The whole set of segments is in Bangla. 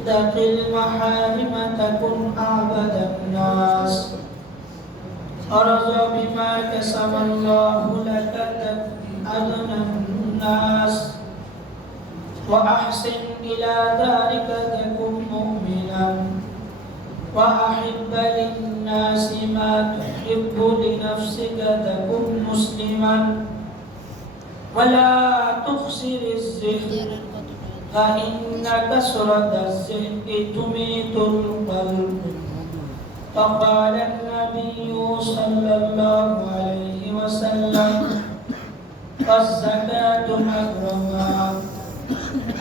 اتق المحارم تكن أعبد الناس ارضى بما كسب الله لك تكن أغنى الناس وأحسن إلى ذلك تكن مؤمنا وأحب للناس ما تحب لنفسك تكن مسلما ولا تخسر الزهد فإن كثرة الزهد تميت القلب فقال النبي صلى الله عليه وسلم والزكاة محرما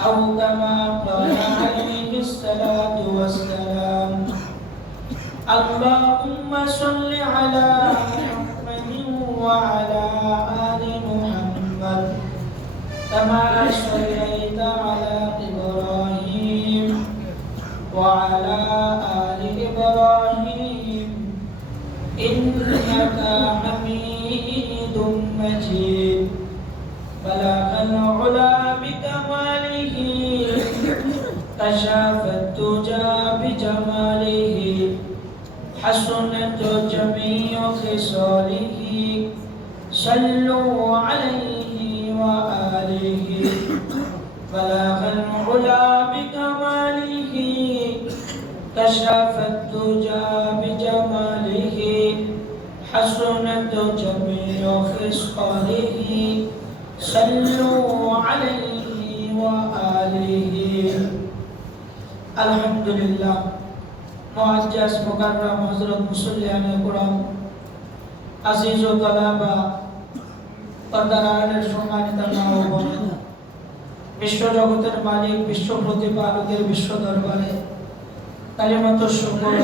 أو كما قال عليه الصلاة والسلام اللهم صل على محمد وعلى آل محمد كما صليت على إبراهيم وعلى آل إبراهيم إنك حميد مجيد بلغ العلا بكماله كشف الدجى بجماله حسنت جميع خصاله صلوا عليه وآله بلغ العلا بكماله كشف الدجى بجماله حسنت جميع خصاله صلوا عليه وآله الحمد لله মুআজ্জাজ মুকাররম হযরত মুসল্লিয়ানে কুরাম আজিজ ও তালাবা পর্দার সম্মানিত মা ও বোনেরা বিশ্ব জগতের মালিক বিশ্ব প্রতিপালকের বিশ্ব দরবারে কালিমাত শুকর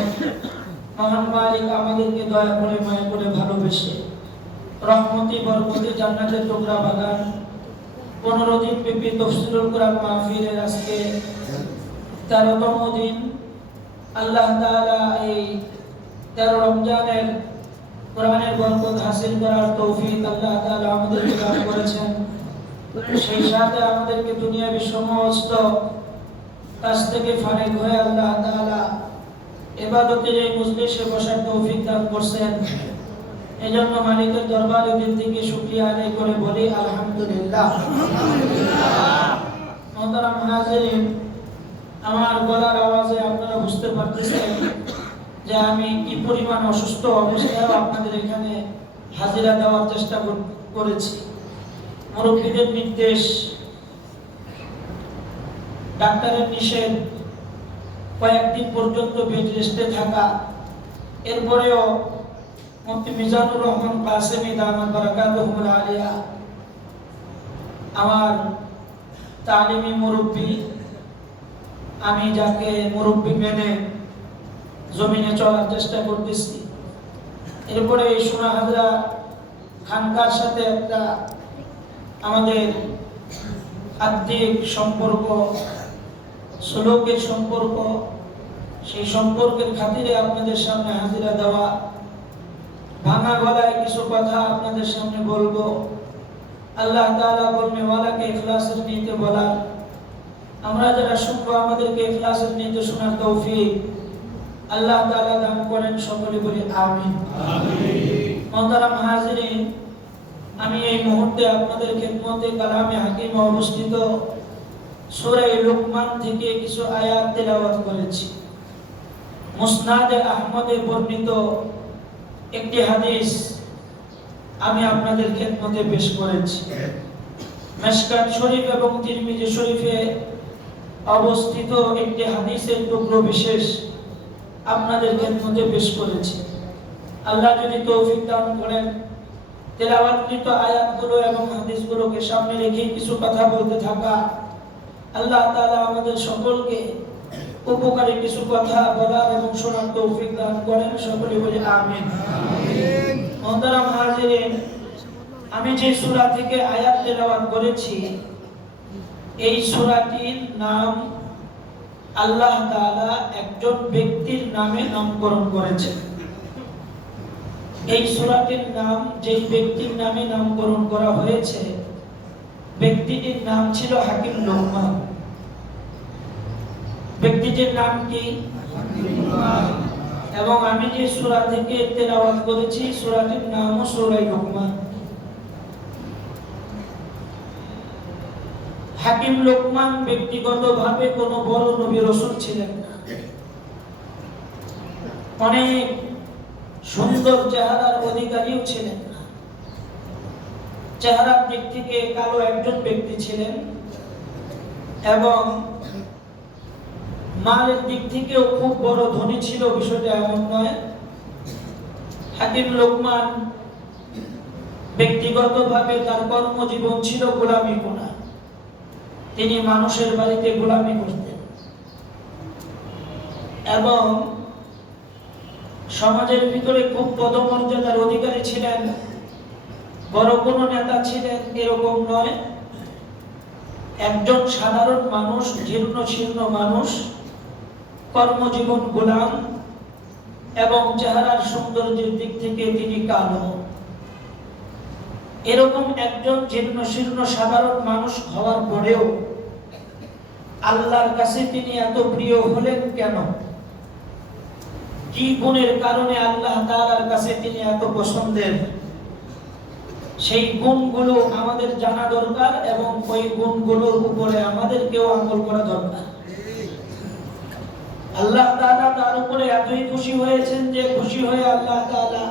মহান মালিক আমাদেরকে দয়া করে মায়া করে ভালোবেসে রহমতি বরকতি জান্নাতের টুকরা বাগান 15 দিন ব্যাপী তাফসীরুল কোরআন মাহফিলের আজকে 13তম দিন আল্লাহ তাআলা এই 13 রমজানের কোরআনের বরকত হাসিল করার তৌফিক আল্লাহ তাআলা আমাদেরকে দান করেছেন সেই সাথে আমাদেরকে দুনিয়াবি সমস্ত কাজ থেকে ফারেক হয়ে আল্লাহ তাআলা ইবাদতের এই মজলিসে বসার তৌফিক দান করেছেন এজন্য মালিকের দরবারে দিল থেকে শুকরিয়া আদায় করে বলি আলহামদুলিল্লাহ মুহতারাম হাজিরিন আমার গলার আওয়াজে আপনারা বুঝতে পারতেছেন যে আমি কি পরিমাণ অসুস্থ অবস্থায় আপনাদের এখানে হাজিরা দেওয়ার চেষ্টা করেছি মুরব্বিদের নির্দেশ ডাক্তারের নিষেধ কয়েকদিন পর্যন্ত বেড রেস্টে থাকা এরপরেও মুফতি মিজানুর রহমান কাসেমি দামাত বারাকাতুহুল আলিয়া আমার তালিমি মুরব্বি আমি যাকে মুরব্বি মেনে জমিনে চলার চেষ্টা করতেছি এরপরে এই সোনাহাজরা খানকার সাথে একটা আমাদের আত্মিক সম্পর্ক সুলুকের সম্পর্ক সেই সম্পর্কের খাতিরে আপনাদের সামনে হাজিরা দেওয়া ভাঙা গলায় কিছু কথা আপনাদের সামনে বলবো আল্লাহ তাআলা বলবে ওয়ালাকে ইখলাসের নিয়তে বলা আমরা যারা শুনবো আমাদেরকে ইখলাসের নিয়তে শোনার তৌফিক আল্লাহ তাআলা দান করেন সকলে বলি আমিন আমিন মুহতারাম হাজিরিন আমি এই মুহূর্তে আপনাদের খিদমতে কালামে হাকিম অবস্থিত সূরা লুকমান থেকে কিছু আয়াত তেলাওয়াত করেছি মুসনাদে আহমদে বর্ণিত একটি হাদিস আমি আপনাদের খিদমতে পেশ করেছি মিশকাত শরীফ এবং তিরমিজি শরীফে অবস্থিত একটি হাদিসের টুকরো বিশেষ আপনাদের খিদমতে পেশ করেছি আল্লাহ যদি তৌফিক দান করেন তেলাওয়াতকৃত আয়াতগুলো এবং হাদিসগুলোকে সামনে রেখে কিছু কথা বলতে থাকা আল্লাহ তাআলা আমাদের সকলকে উপকারী কিছু কথা বলার এবং শোনার তৌফিক দান করেন সকলে বলি আমিন আমিন মুহতারাম হাজিরিন আমি যে সূরা থেকে আয়াত তেলাওয়াত করেছি এই সূরাটির নাম আল্লাহ তাআলা একজন ব্যক্তির নামে নামকরণ করেছেন এই সূরাটির নাম যেই ব্যক্তির নামে নামকরণ করা হয়েছে ব্যক্তিটির নাম ছিল হাকিম লুকমান ব্যক্তিটির নাম কি? এবং আমি যে সূরা থেকে তেলাওয়াত করেছি সূরাটির নামও সূরা লুকমান। হাকিম লোকমান ব্যক্তিগতভাবে কোনো বড় নবী রাসূল ছিলেন না। অনেক সুন্দর চেহারার অধিকারীও ছিলেন না। চেহারার দিক থেকে কালো একজন ব্যক্তি ছিলেন এবং মালের দিক থেকেও খুব বড় ধনী ছিল, বিষয়টা এমন নয়। হাকিম লোকমান ব্যক্তিগতভাবে তার কর্মজীবন ছিল গোলামি করা। তিনি মানুষের বাড়িতে গোলামি করতেন এবং সমাজের ভিতরে খুব পদমর্যাদার অধিকারী ছিলেন। বড় কোনো নেতা ছিলেন এরকম নয়, একজন সাধারণ মানুষ, জীর্ণ শীর্ণ মানুষ, কর্মজীবন গোলাম এবং চেহারার সৌন্দর্যের দিক থেকে তিনি কালো। এরকম একজন জীর্ণ শীর্ণ সাধারণ মানুষ হওয়ার পরেও আল্লাহর কাছে তিনি এত প্রিয় হলেন কেন? কি গুণের কারণে আল্লাহ তাআলার কাছে তিনি এত পছন্দের? সেই গুণগুলো আমাদের জানা দরকার এবং ওই গুণগুলোর উপরে আমাদেরকেও আমল করা দরকার। আল্লাহ তাআলা তার উপরে এতই খুশি হয়েছেন যে খুশি হয়ে আল্লাহ তাআলা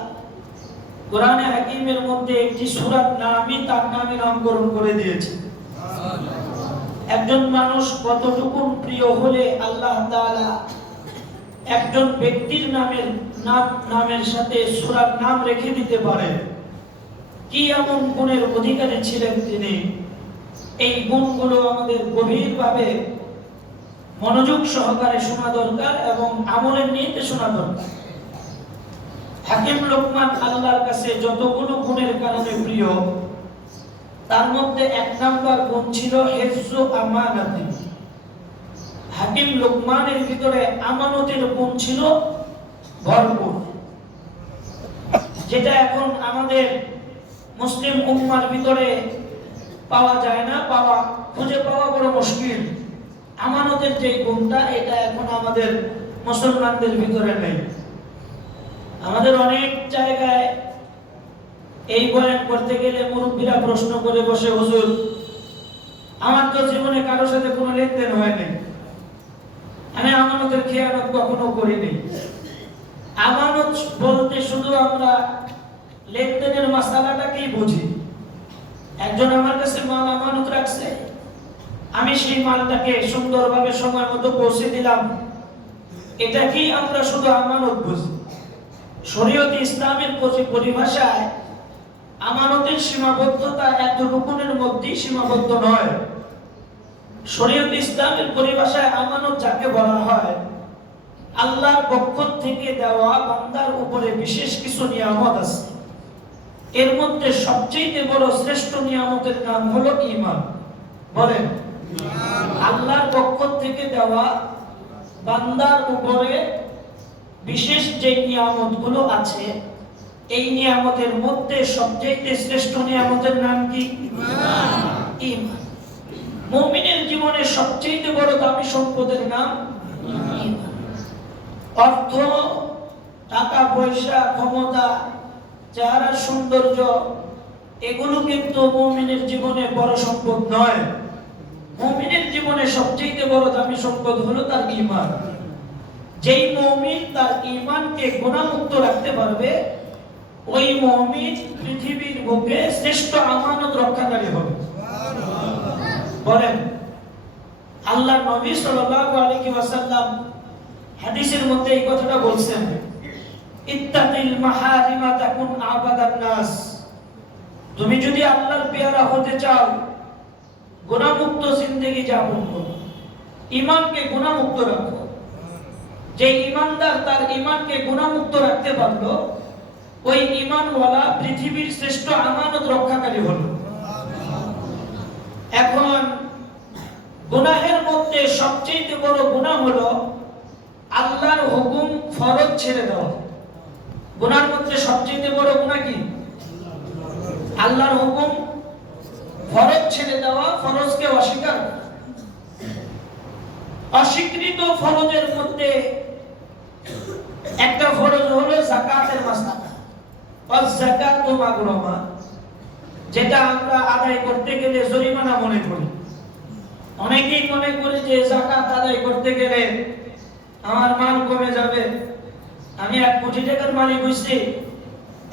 কোরআনে হাকিমের মধ্যে একটি সূরার নামই তার নামে নামকরণ করে দিয়েছেন। একজন মানুষ কতটুকু প্রিয় হলে আল্লাহ তাআলা একজন ব্যক্তির নামের সাথে সূরার নাম রেখে দিতে পারে? কি এমন গুণের অধিকারী ছিলেন তিনি? এই গুণগুলো আমাদের গভীরভাবে মনোযোগ সহকারে শোনা দরকার এবং আমলের নিয়তে শোনা দরকার। হাকিম লোকমান আল্লাহর কাছে যতগুলো গুণের কারণে প্রিয়, তার মধ্যে এক নাম্বার গুণ ছিল হিফজু আমানাতি। হাকিম লোকমানের ভিতরে আমানতের গুণ ছিল ভরপুর, যেটা এখন আমাদের মুসলিম উম্মার ভিতরে পাওয়া যায় না, খুঁজে পাওয়া বড় মুশকিল। আমানতের যে গুণটা, এটা এখন আমাদের মুসলমানদের ভিতরে নেই। আমাদের অনেক জায়গায় এই বয়ান করতে গেলে মুরব্বীরা প্রশ্ন করে বসে, হুজুর আমার তো জীবনে কারোর সাথে কোনো লেনদেন হয়নি, আমি আমানতের খেয়ানত কখনো করিনি। আমানত বলতে শুধু আমরা লেনদেনের মাসালাটাকেই বুঝি। একজন আমার কাছে মাল আমানত রাখছে, আমি সেই মালটাকে সুন্দরভাবে সময় মতো পৌঁছে দিলাম, এটা কি আমরা শুধু আমানত বুঝি? শরীয়ত ইসলামের পরিভাষায় আমানতের সীমাবদ্ধতা এতটুকুনের মধ্যেই সীমাবদ্ধ নয়। শরীয়ত ইসলামের পরিভাষায় আমানত যাকে বলা হয়, আল্লাহর পক্ষ থেকে দেওয়া বান্দার উপরে বিশেষ কিছু নিয়ামত আছে। এর মধ্যে সবচেয়ে বড় শ্রেষ্ঠ নিয়ামতের নাম হলো ঈমান। বলেন, আল্লাহর পক্ষ থেকে দেওয়া বান্দার উপরে বিশেষ যে নিয়ামতগুলো আছে, এই নিয়ামতের মধ্যে সবচেয়ে শ্রেষ্ঠ নিয়ামতের নাম কি? ঈমান। মুমিনের জীবনে সবচেয়ে বড় দামি সম্পদের নাম ঈমান। অর্থ, টাকা পয়সা, ক্ষমতা, চেহারার সৌন্দর্য, এগুলো কিন্তু মুমিনের জীবনে বড় সম্পদ নয়। মুমিনের জীবনে সবচেয়ে বড় দামি সম্পদ হলো তার ঈমান। যেই মুমিন তার ঈমানকে গুনাহমুক্ত রাখতে পারবে, ওই মুমিন পৃথিবীর বুকে শ্রেষ্ঠ আমানত রক্ষাকারী হবে। বলেন, আল্লাহর নবী সাল্লাল্লাহু আলাইহি ওয়াসাল্লাম হাদিসের মধ্যে এই কথাটা বলছেন, ইত্তাকিল মাহারিমা তাকুন আবাদান নাস। তুমি যদি আল্লাহর পেয়ারা হতে চাও, গুনাহমুক্ত জিন্দেগি যাপন করো, ঈমানকে গুনাহমুক্ত রাখো। যে ঈমানদার তার ঈমানকে গুনাহমুক্ত রাখতে পারলো, ওই ঈমানওয়ালা পৃথিবীর শ্রেষ্ঠ আমানত রক্ষাকারী হলো। এখন গুনাহের মধ্যে সবচেয়ে বড় গুনাহ হলো আল্লাহর হুকুম ফরজ ছেড়ে দেওয়া। গুনার মধ্যে সবচেয়ে বড় গুনাহ কি? আল্লাহর হুকুম ফরজ ছেড়ে দেওয়া, ফরজকে অস্বীকার করা। অস্বীকৃত ফরজের মধ্যে একটা ফরজ হলো যাকাতের মাসআলা। ওয়াজ যাকাতু মাগরুমা, যেটা আমরা আদায় করতে গেলে জরিমানা মনে করি। অনেকেই মনে করে যে যাকাত আদায় করতে গেলে আমার মাল কমে যাবে। আমি 1 কোটি টাকার মালিক হইছি,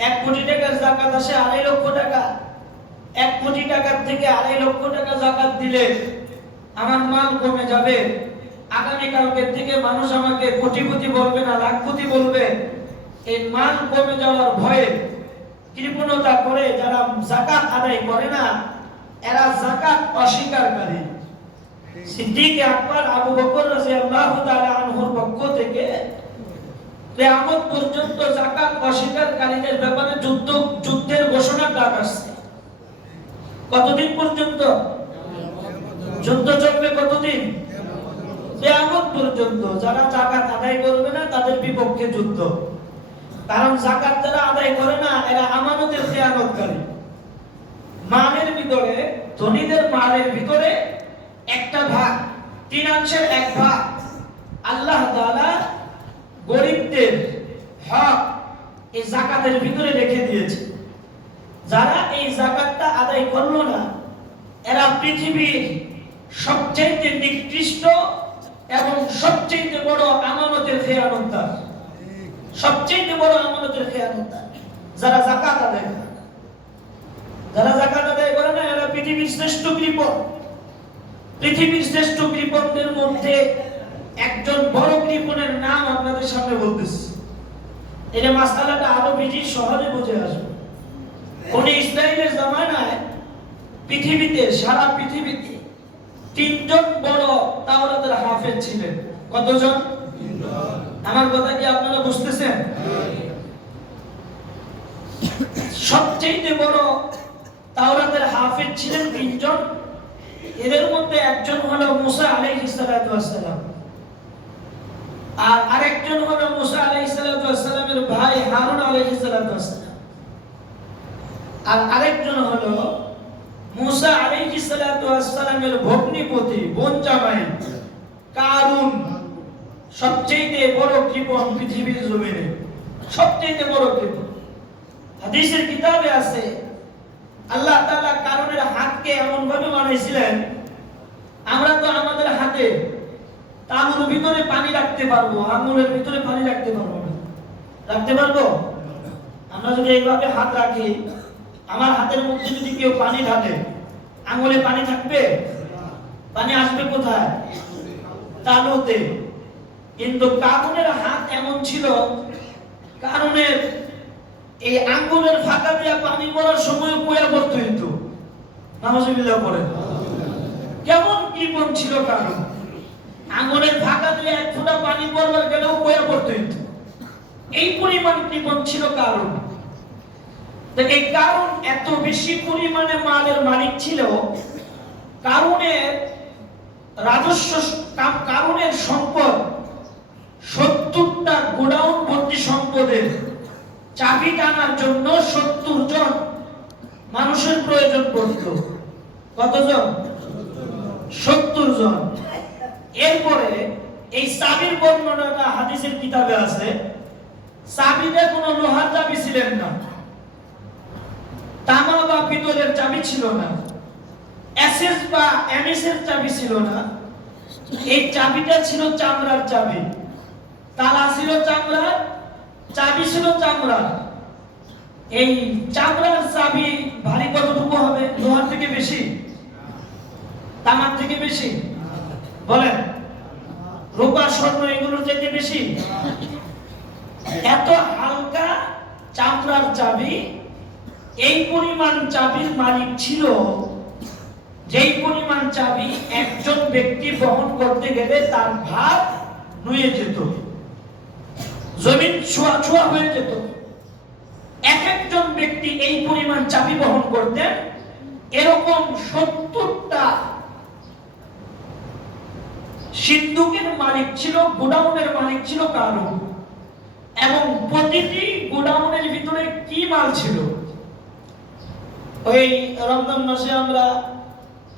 1 কোটি টাকার যাকাত আসে 2.5 লক্ষ টাকা। 1 কোটি টাকার থেকে 2.5 লক্ষ টাকা যাকাত দিলে আমার মাল কমে যাবে। আগামী কালকের থেকে মানুষ আমাকে কোটিপতি বলবে না, লাখপতি বলবে। এই মাল কমে যাওয়ার ভয়ে কৃপণতা করে যারা যাকাত আদায় করে না, এরা যাকাত অস্বীকারকারী। সিদ্দিক আকবর আবু বকর রাদিয়াল্লাহু তাআলা আনহুর পক্ষ থেকে কিয়ামত পর্যন্ত যাকাত অস্বীকারকারীদের ব্যাপারে যুদ্ধের ঘোষণা ডাক আসছে। কতদিন পর্যন্ত যুদ্ধ চলবে? কতদিন? কিয়ামত পর্যন্ত। যারা যাকাত আদায় করবে না তাদের বিপক্ষে যুদ্ধ। কারণ যাকাত যারা আদায় করে না এরা আমানতের খেয়ানতকারী। মালের ভিতরে, ধনীদের মালের ভিতরে একটা ভাগ, 3/1 ভাগ আল্লাহ তাআলা গরিবদের হক এই যাকাতের ভিতরে রেখে দিয়েছে। যারা এই যাকাতটা আদায় করলো না এরা পৃথিবীর সবচেয়ে নিকৃষ্ট এবং সবচেয়ে বড় আমানতের খেয়ানতদার। সবচেয়ে বড় আমানতের খেয়ানতদার যারা যাকাত আদায় করে না। যারা যাকাত আদায় করে না এরা পৃথিবীর শ্রেষ্ঠ কৃপণ। পৃথিবীর শ্রেষ্ঠ কৃপণদের মধ্যে একজন বড় কৃপণের নাম আপনাদের সামনে বলতেছি। এই মাসআলাটা আরো বেশি সহজে বুঝে আসবে। উনি ইসরায়েলের জামানায় পৃথিবীতে, সারা পৃথিবীতে 3 জন বড় তাওরাতের হাফেজ ছিলেন। কতজন? 3 জন। আমার কথা কি আপনারা বুঝতেছেন? সবচেয়ে বড় তাওরাতের হাফেজ ছিলেন 3 জন। এদের মধ্যে একজন হলো মুসা আলাইহিস সালাতু ওয়াস সালাম, আর আরেকজন হলো মুসা আলাইহিস সালাতু ওয়াস সালামের ভাই হারুন আলাইহিস সালাতু ওয়াস সালাম, আর আরেকজন হলো মুসা আলাইহিস সালাতু ওয়াস সালামের ভগ্নিপতি, বোন জামাই কারুন। সবচেয়ে বড় কৃপণ পৃথিবীর জমিনে, সবচেয়ে বড় কৃপণ। হাদিসের কিতাবে আছে আল্লাহ তাআলা কারুনের হাতকে এমন ভাবে বানাইছিলেন, আমরা তো আমাদের হাতে তালুর ভিতরে পানি রাখতে পারবো, আঙুলের ভিতরে পানি রাখতে পারবো না। রাখতে পারবো? আমরা যদি এইভাবে হাত রাখি, আমার হাতের মধ্যে যদি কেউ পানি ঢালে, আঙুলে পানি থাকবে? পানি আসবে কোথায়? তালুতে। কিন্তু কারুনের হাত এমন ছিল, কারুনের এই আঙ্গুলের ফাঁকা দিয়ে পানি পড়ার সময় পয়া পড়তে হইতো। নাউজুবিল্লাহ পড়ে। কেমন কৃপণ ছিল কারুন! আঙ্গুলের ফাঁকা দিয়ে 1 ফোঁটা পানি পড়বার গেলেও পয়া পড়তে হইতো। এই পরিমাণ কৃপণ ছিল কারুন। দেখে কারুন এত বেশি পরিমাণে মালের মালিক ছিল, কারুনের রাজস্ব, কারুনের সম্পদ 70টা গোডাউন ভর্তি সম্পদের চাবি টানার জন্য 70 জন মানুষের প্রয়োজন পড়ত। কতজন? 70 জন। এরপরে এই চাবির বর্ণনাটা হাদিসের কিতাবে আছে। চাবিটা কোনো লোহার চাবি ছিলেন না, তামা বা পিতলের চাবি ছিল না, এসএস বা এমএস এর চাবি ছিল না। এই চাবিটা ছিল চামড়ার চাবি, তালা ছিল চামড়ার, চাবি ছিল চামড়ার। এই চামড়ার চাবি ভারী কতটুকু হবে? লোহার থেকে বেশি? তামার থেকে বেশি? বলেন। রূপা স্বর্ণ এগুলোর থেকে বেশি? এত হালকা চামড়ার চাবি। এই পরিমাণ চাবির মালিক ছিল, যেই পরিমাণ চাবি একজন ব্যক্তি বহন করতে গেলে তার ভার নুয়ে যেত, জমিন ছোঁয়া ছোঁয়া হয়ে যেত। এক একজন ব্যক্তি এই পরিমাণ চাবি বহন করতেন। এরকম 70টা সিন্ধুকের মালিক ছিল, গোডাউনের মালিক ছিল কারুন। এবং প্রতিটি গোডাউনের ভিতরে কি মাল ছিল? ওই রমজান মাসে আমরা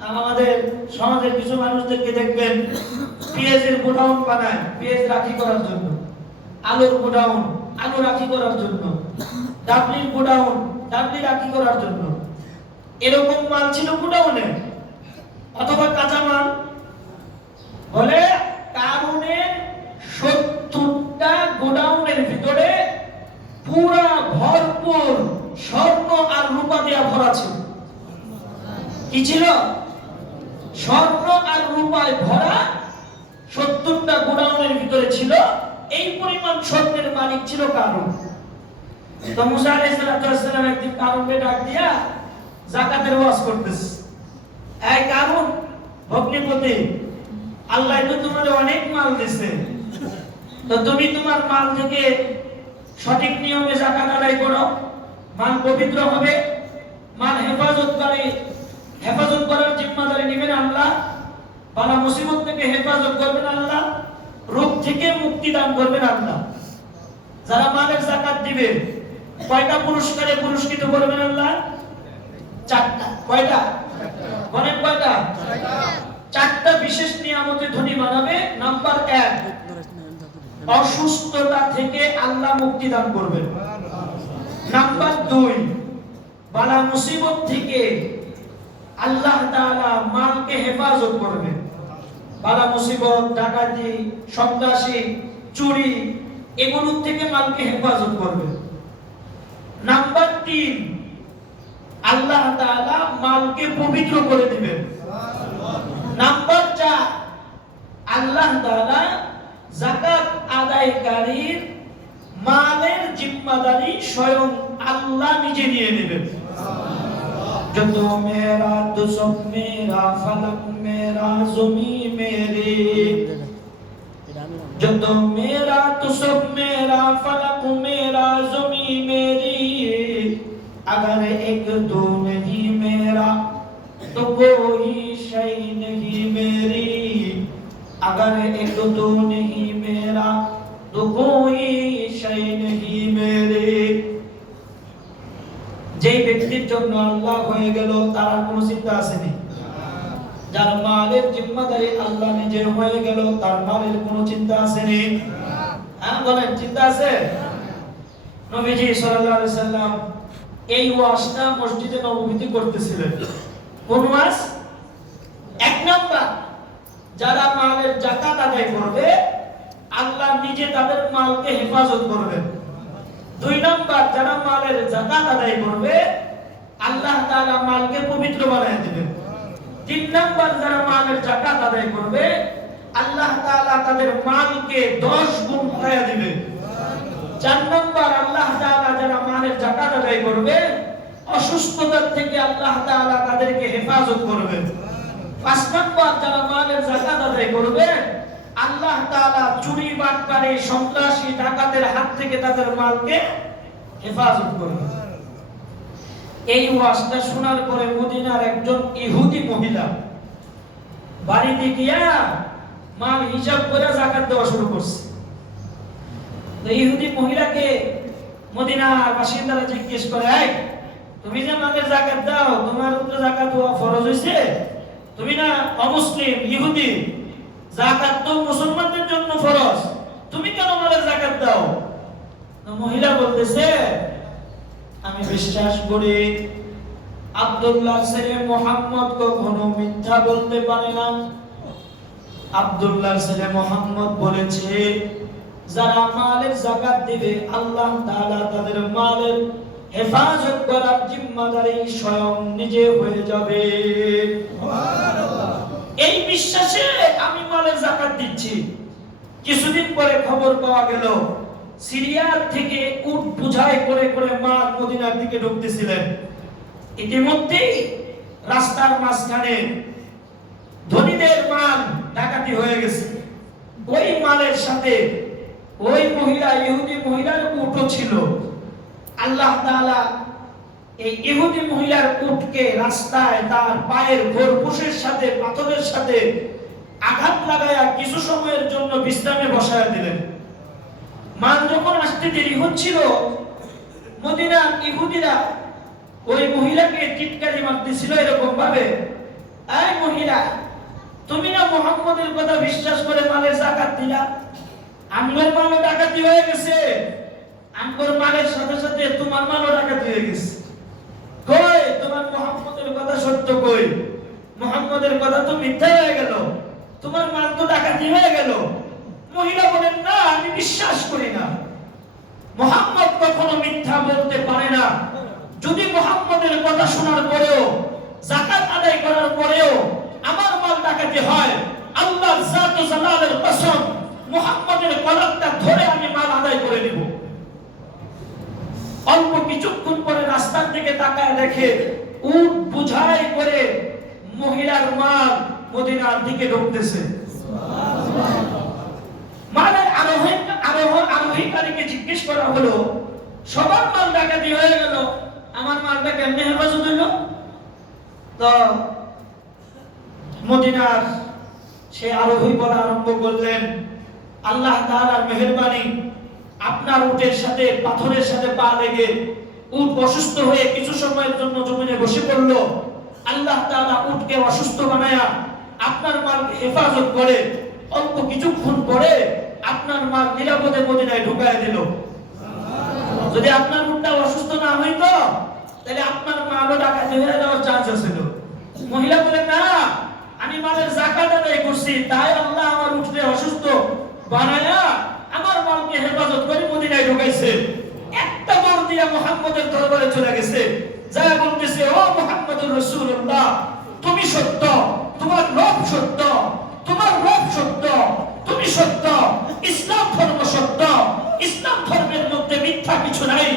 আমাদের সমাজের কিছু মানুষদেরকে দেখবেন পেঁয়াজের গোডাউন বানায় পেঁয়াজ রাখি করার জন্য, আলুর গোডাউন আলু রাখি করার জন্য, ডাবলির গোডাউন ডাবলি রাখি করার জন্য। এরকম মাল ছিল গোডাউনে অথবা কাঁচা মাল। বলে কারণের 70টা গোডাউনের ভিতরে পুরা ভরপুর স্বর্ণ আর রূপা দিয়া ভরা ছিল। কি ছিল? স্বর্ণ আর রূপায় ভরা 70টা গোডাউনের ভিতরে ছিল। এই পরিমাণ স্বর্ণের মালিক ছিল কারণ। তো মুসা আলাইহিস সালাম একদিন কারণকে ডাক দিয়া যাকাতের ওয়াজ করতেছে। এই কারণ, ভগ্নিপতি, আল্লাহ তো তোমার অনেক মাল দিয়েছে, তো তুমি তোমার মাল থেকে সঠিক নিয়মে যাকাত আদায় করো, মাল পবিত্র হবে, মাল হেফাজত করার জিম্মাদারি নেবেন আল্লাহ, বালা মুসিবত থেকে হেফাজত করবেন আল্লাহ, রোগ থেকে মুক্তি দান করবেন আল্লাহ। যারা মালের যাকাত দিবে কয়টা পুরস্কারে পুরস্কৃত করবেন আল্লাহ? 4টা। কয়টা? বলেন কয়টা? 4টা বিশেষ নিয়ামতে ধনী বানাবে। নাম্বার 1, অসুস্থতা থেকে আল্লাহ মুক্তি দান করবেন। নাম্বার 2, বালা মুসিবত থেকে আল্লাহ তাআলা মালকে হেফাজত করবেন। বালা মুসিবত, ডাকাতি, সন্ত্রাসী, চুরি এগুলোর থেকে মালকে হেফাজত করবেন। নাম্বার 3, আল্লাহ তাআলা মালকে পবিত্র করে দিবেন। নাম্বার 4, আল্লাহ তাআলা যাকাত আদায়কারীর মালের জিম্মাদারি স্বয়ং আল্লাহ নিজে নিয়ে নেবেন। जो तो मेरा तो सब मेरा फलक मेरा ज़मी मेरी, जो तो मेरा तो सब मेरा फलक मेरा ज़मी मेरी, अगर एक दो नहीं मेरा तो कोई शय नहीं मेरी, अगर एक दो नहीं मेरा तो कोई शय नहीं मेरी। যে ব্যক্তির জন্য আল্লাহ হয়ে গেল তার আর কোনো চিন্তা আছে নি? যার মালের জিম্মাদারি আল্লাহ নিজে হয়ে গেল তার মালের কোনো চিন্তা আছে নি? হ্যাঁ বলেন, চিন্তা আছে? নবীজি সাল্লাল্লাহু আলাইহি সাল্লাম এই ওয়াজটা মসজিদে নববীতে করতেছিলেন। কোন ওয়াজ? 1 নাম্বার, যারা মালের যাকাত আদায় করবে আল্লাহ নিজে তাদের মালকে হেফাজত করবেন। 2 নাম্বার, যারা মালের যাকাত আদায় করবে আল্লাহ তাআলা মালকে পবিত্র বানায় দিবেন। 3 নাম্বার, যারা মালের যাকাত আদায় করবে আল্লাহ তাআলা তাদের মালকে 10 গুণ বাড়ায় দিবে। 4 নাম্বার, আল্লাহ তাআলা যারা মালের যাকাত আদায় করবে অসুস্থতার থেকে আল্লাহ তাআলা তাদেরকে হেফাজত করবেন। 5 নাম্বার, যারা মালের যাকাত আদায় করবে আল্লাহ তাআলা চুরি, বাটপারি, সন্ত্রাসী, ডাকাতের হাত থেকে তাদের মালকে হেফাজত করবেন। এই ওয়াজটা শোনার পরে মদিনার একজন ইহুদি মহিলা বাড়িতে গিয়া মাল হিসাব করে যাকাত দেওয়া শুরু করছে। তো ইহুদি মহিলাকে মদিনার বাসিন্দারা জিজ্ঞেস করে, এই তুমি যে মালের যাকাত দাও, তোমার উপরে যাকাত দেওয়া ফরজ হইছে? তুমি না অমুসলিম, ইহুদি, যাকাত তো মুসলমানদের জন্য ফরজ, তুমি কেন মালের যাকাত দাও? মহিলা বলতেছে, আমি বিশ্বাস করি আব্দুল্লাহ ছেলে মুহাম্মদ কখনো মিথ্যা বলতে পারে না। আব্দুল্লাহ ছেলে মুহাম্মদ বলেছে যারা মালের যাকাত দিবে আল্লাহ তাআলা তাদের মালের হেফাজত করার জিম্মাদারি স্বয়ং নিজে হয়ে যাবে। সুবহানাল্লাহ। এই বিশ্বাসে আমি মালের যাকাত দিচ্ছি। কিছুদিন পরে খবর পাওয়া গেল সিরিয়া থেকে উট বোঝাই করে করে মাল মদিনার দিকে ঢুকতেছিলেন। ইতিমধ্যেই রাস্তার মাঝখানে ধনীদের মাল ডাকাতি হয়ে গেছে। ওই মালের সাথে ওই মহিলা, ইহুদি মহিলার উটও ছিল। আল্লাহ তাআলা এই ইহুদি মহিলার উটকে রাস্তায় তার পায়ের খোরপোশের সাথে, পাথরের সাথে আঘাত লাগায়া কিছু সময়ের জন্য বিশ্রামে বসায়া দিলেন। মাল যখন আসতে দেরি হচ্ছিল, মদিনার ইহুদিরা ওই মহিলাকে টিটকারি মারতেছিল এরকম ভাবে, এই মহিলা, তুমি না মুহাম্মদের কথা বিশ্বাস করে মালের যাকাত দিলা, আমগর মালও ডাকাতি হয়ে গেছে, আমগর মালের সাথে সাথে তোমার মালও ডাকাতি হয়ে গেছে। কই তোমার মুহাম্মদের কথা সত্য, কই মুহাম্মদের কথা তো মিথ্যা হয়ে গেল, তোমার মাল তো ডাকাতি হয়ে গেল। মহিলা বলেন, না আমি বিশ্বাস করি না, মুহাম্মদ কখনো মিথ্যা বলতে পারে না। যদি মুহাম্মদের কথা শোনার পরেও, যাকাত আদায় করার পরেও আমার মাল ডাকাতি হয়, আল্লাহর জাত ও জালালের কসম, মুহাম্মদের কলারটা ধরে আমি মাল আদায় করে নিব। অল্প কিছুক্ষণ পরে রাস্তার দিকে তাকায় দেখে উট বুঝাই করে মহিলার মাল মদিনার দিকে ঢুকতেছে। মালের আরোহীকারীকে জিজ্ঞেস করা হলো, সবার মাল ডাকাতি হয়ে গেল, আমার মালটা কেমনে হেফাজত হইল? তো মদিনার সে আরোহী বলা আরম্ভ করলেন, আল্লাহ তাআলার মেহেরবানি, আপনার উটের সাথে পাথরের সাথে পা লেগে উট অসুস্থ হয়ে কিছু সময়ের জন্য জমিনে বসে পড়ল। আল্লাহ তাআলা উটকে অসুস্থ বানায়া আপনার মাল হেফাজত করে অল্প কিছুক্ষণ পরে আপনার মাল নিরাপদে মদিনায় ঢুকায় দিল। যদি আপনার উটটা অসুস্থ না হইতো তাহলে আপনার মালও ডাকাতি হয়ে যাওয়ার চান্স ছিল। মহিলা বলে, না আমি মালের যাকাত আদায় করছি, তাই আল্লাহ আমার উটকে অসুস্থ বানায়া আমার মালকে হেফাজত করে মদিনায় ঢুকাইছে। একটা দৌড় দিয়ে মুহাম্মদের দরবারে চলে গেছে, যা বলতেছে, ও মুহাম্মদুর রাসূলুল্লাহ, তুমি সত্য, তোমার রব সত্য, তোমার রব সত্য, তুমি সত্য, ইসলাম ধর্ম সত্য, ইসলাম ধর্মের মধ্যে মিথ্যা কিছু নাই।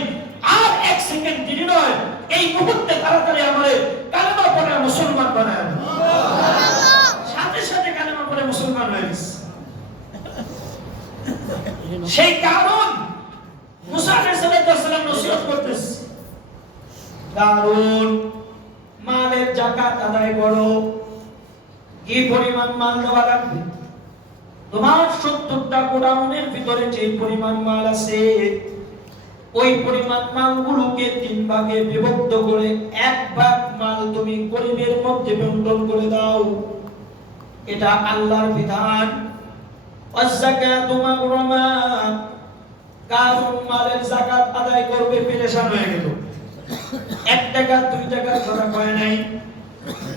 আর এক সেকেন্ড দেরি নয়, এই মুহূর্তে তাড়াতাড়ি আমারে কালেমা পড়ে মুসলমান বানায়। সাথে সাথে কালেমা পড়ে মুসলমান হয়ে গেছে। সেই কারণ মুসা আলাইহিস সালাম নসিহত করতেছে, কারণ মালের যাকাত আদায় করো। কি পরিমাণ মাল দেওয়া লাগবে? তোমার 70টা গোডাউনের ভিতরে যে পরিমাণ মাল আছে, ওই পরিমাণ মালগুলোকে 3 ভাগে বিভক্ত করে 1 ভাগ মাল তুমি গরিবের মধ্যে বন্টন করে দাও। এটা আল্লাহর বিধান। ওয়াজ-যাকাতু মাগরুমা, কারণ মালের যাকাত আদায় করবে পেরেশান হয়ে গেল, 1 টাকা 2 টাকা ধরা হয় নাই।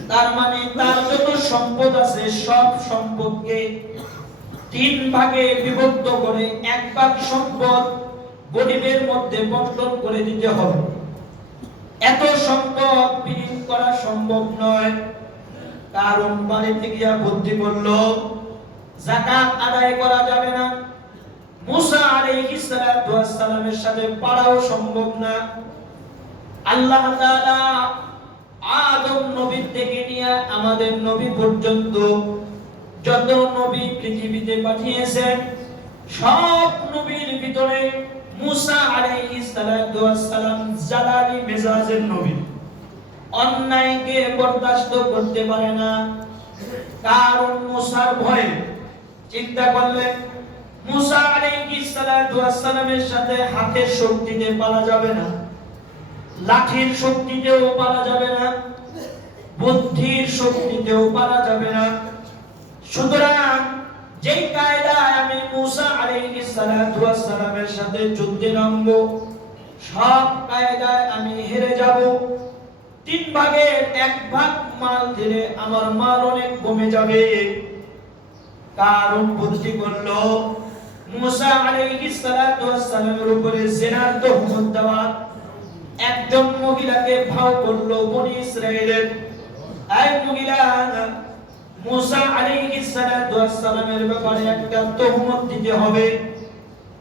তার মানে তার যত সম্পদ আছে সব সম্পদকে 3 ভাগে বিভক্ত করে 1 ভাগ সম্পদ গরিবের মধ্যে বন্টন করে দিতে হবে। এত সম্পদ বিলীন করা সম্ভব নয়। কারণ বাড়িতে গিয়া বুদ্ধি করলো যাকাত আদায় করা যাবে না, মুসা আলাইহিস সালামের সাথে পারাও সম্ভব না। আল্লাহ তাআলা আদম নবী থেকে নিয়ে আমাদের নবী পর্যন্ত যত নবী পৃথিবীতে পাঠিয়েছেন, সব নবীর ভিতরে মুসা আলাইহিস সালাম জালালি মেজাজের নবী, অন্যায়কে বরদাস্ত করতে পারে না। কারণ মুসার ভয়ে চিন্তা করলেন, মুসা আলাইহিস সালামের সাথে হাতের শক্তিতে পারা যাবে না, লাঠির শক্তিতেও পারা যাবে না, বুদ্ধির শক্তিতেও পারা যাবে না। সুতরাং যেই কায়দায় আমি মুসা আলাইহিস সালামের সাথে যুদ্ধে নামবো, সব কায়দায় আমি হেরে যাব। 3 ভাগের 1 ভাগ মাল দিলে আমার মাল অনেক কমে যাবে। কারণ বুদ্ধি করলো মুসা আলাইহিস সালামের উপরে জিনার তহমত দেওয়া। একজন মহিলাকে ভাও করলো বনি ইসরাইলের, এই মহিলা মুসা আলাইহিস সালামের ব্যাপারে একটা তহমত দিতে হবে।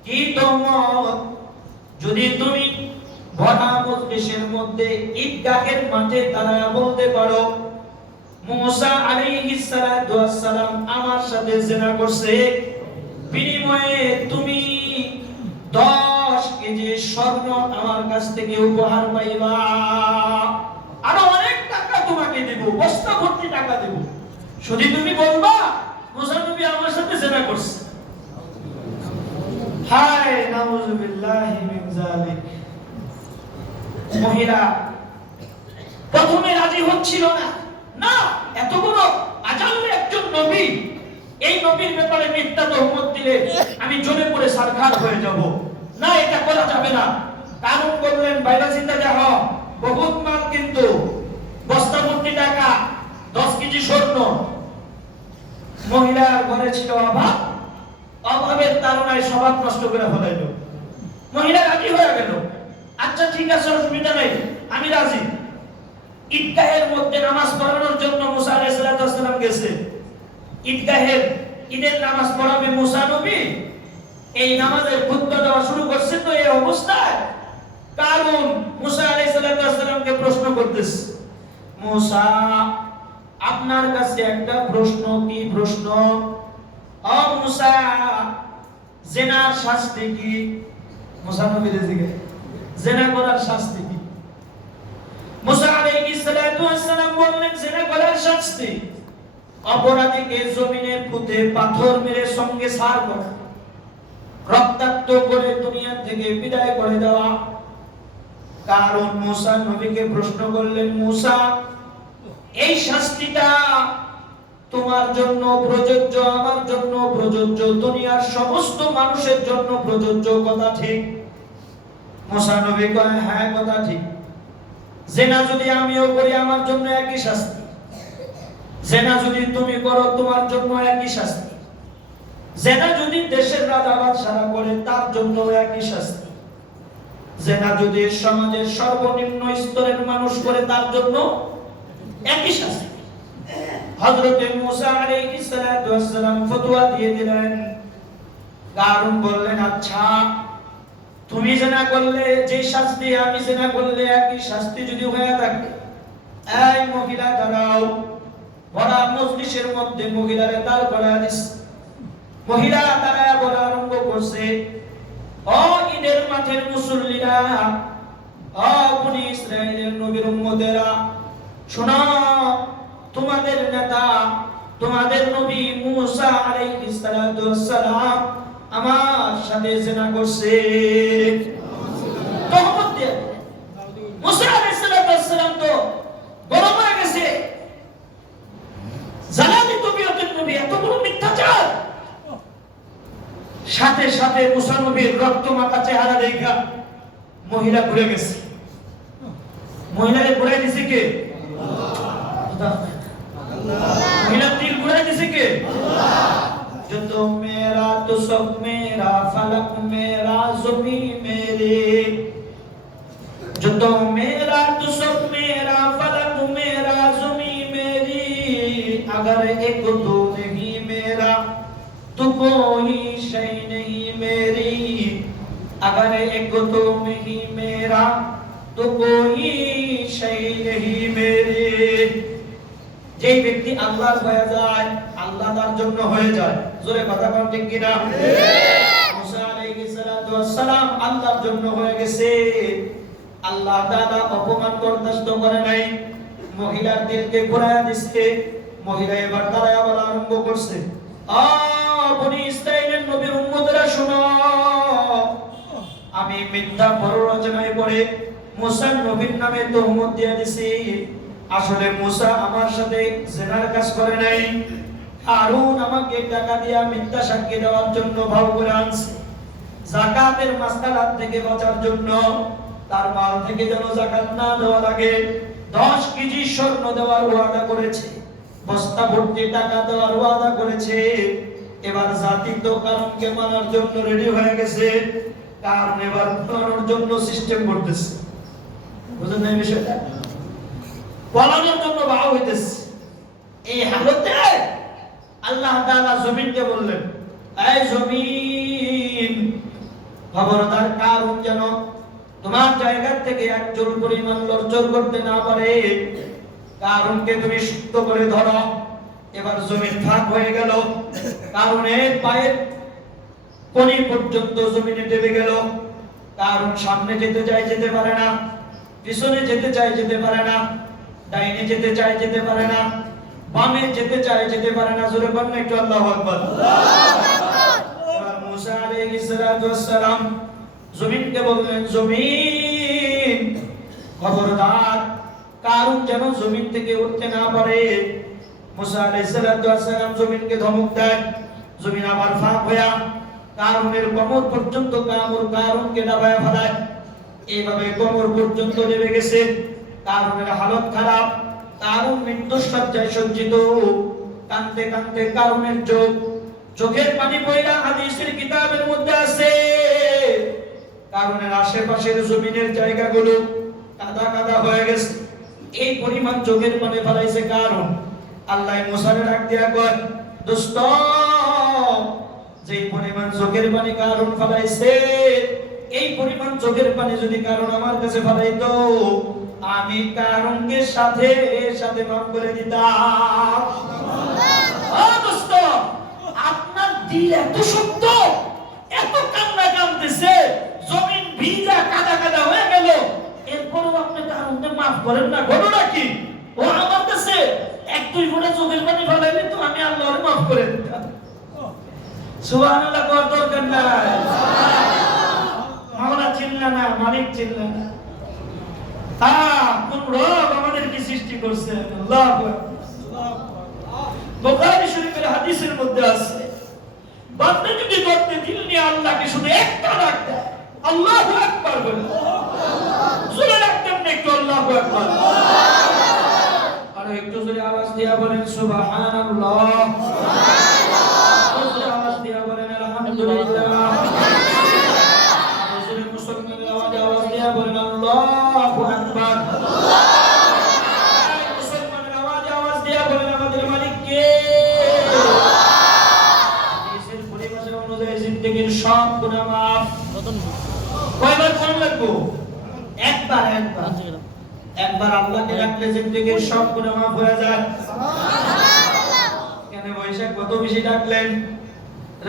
কি তহমত? যদি তুমি ভরা মজলিসের মধ্যে ঈদগাহের মাঠে দাঁড়ায় বলতে পারো মুসা আলাইহিস সালাম আমার সাথে জিনা করছে, বিনিময়ে তুমি 10 কেজি স্বর্ণ আমার কাছ থেকে উপহার পাইবা, আরো অনেক টাকা তোমাকে দেব, বস্তা ভর্তি টাকা দেব, শুধু তুমি বলবা মুসা নবী আমার সাথে জিনা করছে। হায় নাউযুবিল্লাহি মিন যালিক। মহিলা প্রথমে রাজি হচ্ছিল না, না এত বড় আজাল্য একজন নবী, এই নবীর ব্যাপারে মিথ্যা তহমত দিলে আমি জ্বলে পড়ে সারখার হয়ে যাব, না এটা করা যাবে না। কারণ বললেন বাইরে চিন্তা দেখো, বহুত মাল কিন্তু বস্তা ভর্তি টাকা, 10 কেজি স্বর্ণ। মহিলার ঘরে ছিল অভাব, অভাবের তাড়নায় স্বভাব নষ্ট করে ফেলাইল। মহিলা রাজি হয়ে গেল, আচ্ছা ঠিক আছে অসুবিধা নাই, আমি রাজি। ঈদগাহের মধ্যে নামাজ পড়ানোর জন্য মুসা আলাইহিস সালাম গেছে। ঈদগাহের ঈদের নামাজ পড়াবে মুসা নবী, এই নামাজের খুতবা দেওয়া শুরু করছে। তো এই অবস্থায় কারণ মুসা আলাইহিস সালামকে প্রশ্ন করতেছে, মুসা আপনার কাছে একটা প্রশ্ন। কি প্রশ্ন? ও মুসা, জিনার শাস্তি কি? মুসা নবী জিজ্ঞেস, জিনা করার শাস্তি কি? মুসা আলাইহিস সালাম বললেন, জিনা করার শাস্তি অপরাধীকে জমিনে পুঁতে পাথর মেরে সঙ্গে সার করা, রক্তাক্ত করে দুনিয়া থেকে বিদায় করে দেওয়া। কারণ মুসা নবীকে প্রশ্ন করলেন, মুসা এই শাস্তিটা তোমার জন্য প্রযোজ্য, আমার জন্য প্রযোজ্য, দুনিয়ার সমস্ত মানুষের জন্য প্রযোজ্য, কথা ঠিক? মুসা নবী কয়, হ্যাঁ কথা ঠিক। জিনা যদি আমিও করি আমার জন্য একই শাস্তি, জিনা যদি তুমি করো তোমার জন্য একই শাস্তি, জিনা যদি দেশের রাজা বাদশারা করে তার জন্য একই শাস্তি, জিনা যদি সমাজের সর্বনিম্ন স্তরের মানুষ করে তার জন্য একই শাস্তি। হযরত মুসা আলাইহিস সালাম ফতোয়া দিয়ে দিলেন। কারণ বললেন, আচ্ছা তুমি জিনা করলে যে শাস্তি, আমি জিনা করলে একই শাস্তি যদি হয়ে থাকে, এই মহিলা দাঁড়াও। বড়া মজলিসের মধ্যে মহিলারে দাঁড় করায় দিস। মহিলা দাঁড়ায় বলা আরম্ভ করছে, ও ঈদের মাঠের মুসল্লিরা, ও বনি ইসরাইলের নবীর উম্মতেরা, শোনো, তোমাদের নেতা, তোমাদের নবী মুসা আলাইহিস সালাম আমার সাথে জিনা করছে। তহমত দিয়ে মুসা আলাইহিস সালাম তো গরম হয়ে গেছে। জালালি তবিয়তের নবী, এত বড় মিথ্যাচার। সাথে সাথে মুসা নবীর রক্তমাখা চেহারা দেখা মহিলা ঘুরে গেছে। মহিলাকে ঘুরাই দিছে কে? আল্লাহ। মহিলা দিল ঘুরাই দিছে কে? আল্লাহ। जो तो मेरा तो सब मेरा, फलक मेरा ज़मीं मेरे, जो तो मेरा तो सब मेरा, फलक मेरा ज़मीं मेरी, अगर एक तो नहीं मेरा तो कोई शय नहीं मेरी, अगर एक तो नहीं मेरा तो कोई शय नहीं मेरी। যে ব্যক্তি আল্লাহর হয়ে যায়, আল্লাহ তার জন্য হয়ে যায়। জোরে কথা বলেন ঠিক কিনা? মুসা আলাইহিস সালাম আল্লাহর জন্য হয়ে গেছে। আল্লাহ তাআলা অপমান বরদাস্ত করে নাই, মহিলার দিলকে ঘুরায়া দিছে। মহিলা এবার দাঁড়ায়া বলা আরম্ভ করছে, আ বনি ইসরাইলের নবীর উম্মতরা শোনো, আমি মিথ্যা প্ররোচনায় পড়ে মুসা নবীর নামে তহমত দিয়ে দিছি। আসলে মুসা আমার সাথে জিনার কাজ করে নাই, হারুন আমাকে টাকা দিয়া মিথ্যা সাক্ষী দেওয়ার জন্য ভাও করে আনছে। যাকাতের মাসআলা থেকে বাঁচার জন্য, তার মাল থেকে যেন যাকাত না দেওয়া লাগে, 10 কেজি স্বর্ণ দেওয়ার ওয়াদা করেছে, বস্তা ভর্তি টাকা দেওয়ার ওয়াদা করেছে। এবার জাতি তো কারণকে মানার জন্য রেডি হয়ে গেছে, কারণ এবার পালানোর জন্য সিস্টেম করতেছে। বুঝলেন না বিষয়টা? পালানোর জন্য ভাও হইতেছে। এই হালতে আল্লাহ তাআলা জমিনকে বললেন, এই জমিন, খবরদার কারণ যেন তোমার জায়গা থেকে এক চুল পরিমাণ লড়চড় করতে না পারে। কারণকে তুমি শক্ত করে ধরো। এবার জমিন ফাঁক হয়ে গেল, কারণের পায়ের কোনি পর্যন্ত জমিনে টেপে গেল। কারণ সামনে যেতে চায় যেতে পারে না, পিছনে যেতে চায় যেতে পারে না, ডাইনে যেতে চায় যেতে পারে না, বামে যেতে চায় যেতে পারে না। জোরে বলেন একটু আল্লাহু আকবার। এবার মুসা আলাইহিস সালাম জমিনকে বললেন, জমিন খবরদার, কারণ যেন জমিন থেকে উঠতে না পারে। মুসা আলাইহিস সালাম জমিনকে ধমক দেয়, জমিন আবার ফাঁক হইয়া কারুনের কোমর পর্যন্ত কারুনকে ডাবায় ফেলায়। এইভাবে কোমর পর্যন্ত নেমে গেছে। কারুনের হালত খারাপ, কারুন মৃত্যুর শয্যায় সজ্জিত। কাঁদতে কাঁদতে কারুনের চোখের পানি বইরা হাদিসের কিতাবের মধ্যে আছে কারুনের আশেপাশের জমিনের জায়গাগুলো কাদা কাদা হয়ে গেছে। এই পরিমাণ চোখের পানি ফেলাইছে কারুন। আল্লাহ মুসারে ডাক দিয়া কয়, দোস্ত, যেই পরিমাণ চোখের পানি কারুন ফেলাইছে, এই পরিমাণ চোখের পানি যদি কারুন আমার কাছে ফেলাইতো, আমি কারুনকে সাথে সাথে মাফ করে দিতাম। দোস্ত, আপনার দিল এত শক্ত, এত কান্না কাঁদতেছে, জমিন ভিজা কাদা কাদা হয়ে গেল, এরপরও আপনি কারুনকে মাফ করেন না, ঘটনা কি? ও আমার কাছে এক দুই ফোঁটা চোখের পানি ফেলাইলে তো আমি আল্লাহরে মাফ করে দিতাম। সুবহানাল্লাহ, কর দরকার নাই। মাওলা চিল্লা না, মালিক চিল্লা না। কোন রব আমাদেরকে সৃষ্টি করছে? আল্লাহু আকবার। বুখারী শরীফের হাদিসের মধ্যে আছে, বান্দা যদি করতে দিল নিয়ে আল্লাহকে শুধু একটা ডাক দেয়, আল্লাহু আকবার বলে, জোরে ডাকতেন না একটু আল্লাহু আকবার? আর একটু জোরে আওয়াজ দিয়া বলেন সুবহানাল্লাহ, সুবহানাল্লাহ। জোরে আওয়াজ দিয়া বলেন আলহামদুলিল্লাহ। জোরে মুসলমানের আওয়াজ দিয়া বলেন আল্লাহু আকবার। মুসলমানের আওয়াজ দিয়া বলেন আমাদের মালিক কে? হাদিসের পরিভাষা অনুযায়ী জিন্দেগীর সব গুনাহ মাফ। কয়বার কোন লাগবো? একবার। একবার আল্লাহকে রাখলে জিন্দেগীর সব গুনাহ মাফ হয়ে যায়। সুবহানাল্লাহ। কেন বৈশাখ কত বেশি ডাকলেন?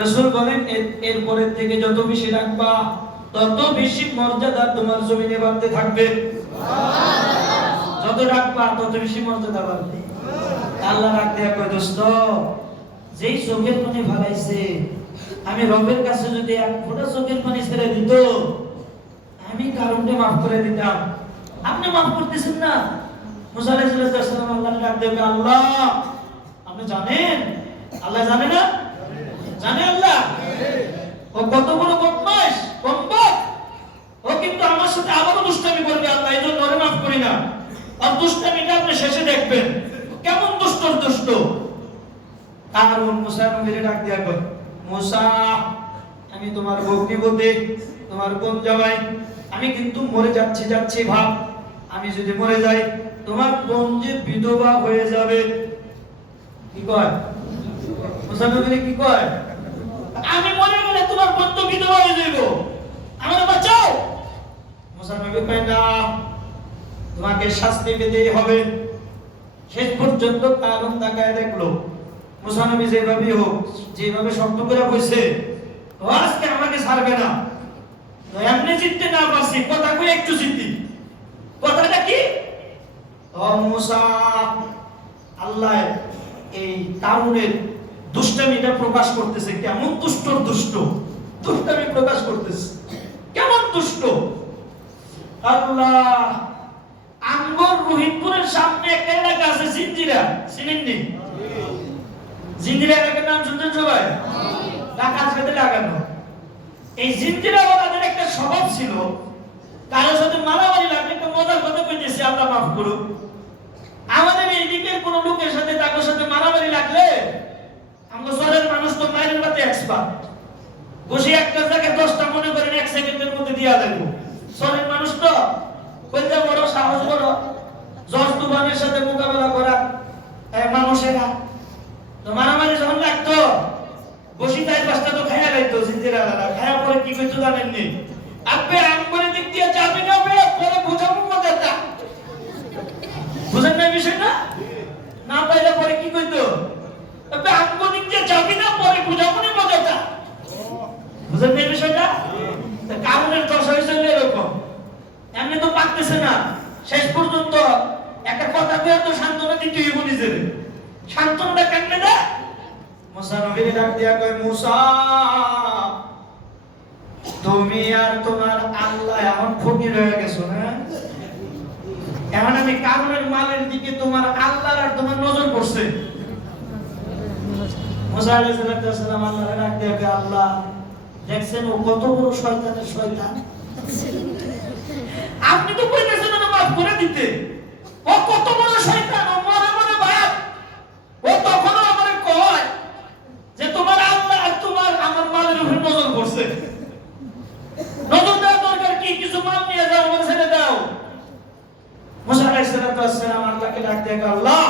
রাসূল বলেন, এর পরের থেকে যত বেশি ডাকবা তত বেশি মর্যাদা তোমার জমিনে বাড়তে থাকবে। সুবহানাল্লাহ। যত ডাকবা তত বেশি মর্যাদা বাড়বে। আল্লাহ রাখ দেয়া কয়, দোস্ত, যেই চোখের পানি ফেলাইছে, আমি রবের কাছে যদি এক ফোঁটা চোখের পানি ছেড়ে দিত, আমি কারণটা মাফ করে দিতাম। আপনি মাফ করতেছেন না। মুসা আলাইহিস সালাম আল্লাহর ডাক দেবে, আল্লাহ, আপনি জানেন? আল্লাহ জানে না? জানে আল্লাহ। ও কত বড় বদমাশ, কম্বক। ও কিন্তু আমার সাথে আবারও দুষ্টামি করবে, আল্লাহ এই জন্য ওরে মাফ করি না। আর দুষ্টামিটা আপনি শেষে দেখবেন কেমন দুষ্ট। কারণ মুসা নবীরে ডাক দিয়া কয়, মুসা, আমি তোমার ভগ্নিপতি, তোমার বোন জামাই, আমি কিন্তু মরে যাচ্ছি ভাব। আমি যদি মরে যাই, তোমার বোন যে বিধবা হয়ে যাবে। কি কয় মুসা নবীরে? কি কয়? আমি মরে গেলে তোমার বোন তো বিধবা হয়ে যাইব, আমারে বাঁচাও। মুসা নবী কয়, না, তোমাকে শাস্তি পেতেই হবে। শেষ পর্যন্ত কারণ তাকায় দেখলো মুসা নবী যেভাবে শক্ত করে বসে, ও আজকে আমাকে ছাড়বে না। এমনি জিততে না পারছি, কথা কই একটু জিতি। কথাটা কি? ও মুসা, আল্লাহ এই কারুনের দুষ্টামিটা প্রকাশ করতেছে। কেমন দুষ্টামি প্রকাশ করতেছে, কেমন দুষ্ট। আল্লাহ, আঙ্গর রোহিতপুরের সামনে একটা এলাকা আছে জিঞ্জিরা, চিনেননি? জিঞ্জিরা এলাকার নাম শুনছেন সবাই? ঢাকার সাথে লাগানো। এই জিঞ্জিরা ওনাদের একটা স্বভাব ছিল, কারোর সাথে মারামারি লাগলে একটা মজার কথা কইতেছি, আল্লাহ মাফ করুন। আমাদের এই দিকের কোন লোকের সাথে তাদের সাথে মারামারি লাগলে, আমরা শহরের মানুষ তো মায়ের বাতে এক্সপার্ট, বসে একটা জায়গায় 10টা মনে করেন 1 সেকেন্ডের মধ্যে দিয়া দেবো। শহরের মানুষ তো কইতে বড়, সাহস বড়, জজ তুফানের সাথে মোকাবেলা করা মানুষেরা। তো মারামারি যখন লাগতো, বসি 4-5টা তো খাইয়া লাইতো জিঞ্জিরা খাইয়া। পরে কি কইতো জানেননি? আপনি আমগরে দিক দিয়ে যাবেন না, পরে বুঝাবো মজাটা। বুঝেন না বিষয়টা? না পাইলে পরে কি কইতো? আপনি আমগো দিক দিয়ে যাবেন না, পরে বুঝাবো না মজাটা। বুঝেন না বিষয়টা? কারণের দশা হয়েছে এরকম। এমনি তো পারতেছে না, শেষ পর্যন্ত একটা কথা কয়ে তো সান্ত্বনা দিতে হইব নিজের। সান্ত্বনাটা কেমনে দেয়? মুসা নবীকে ডাক দিয়া কয়, মুসা, তুমি আর তোমার আল্লাহ এখন ফকির হয়ে গেছো না? এখন আমি কারণের মালের দিকে তোমার আল্লাহর আর তোমার নজর পড়ছে। মুসা আলাইহিস সালাম আল্লাহকে ডাক দিয়ে, আল্লাহ দেখছেন ও কত বড় শয়তানের শয়তান, আপনি তো কইতেছেন না মাফ করে দিতে, ও কত বড় শয়তান, ও মনে মনে বাপ, ও তখন আমারে কয় যে তোমার আল্লাহ আর তোমার আমার মালের উপর নজর পড়ছে, নজর দেওয়ার দরকার কি, কিছু মাল নিয়ে যাও, আমার ছেড়ে দাও। মুসা আলাইহিস সালাম আল্লাহকে ডাক দিয়ে, আল্লাহ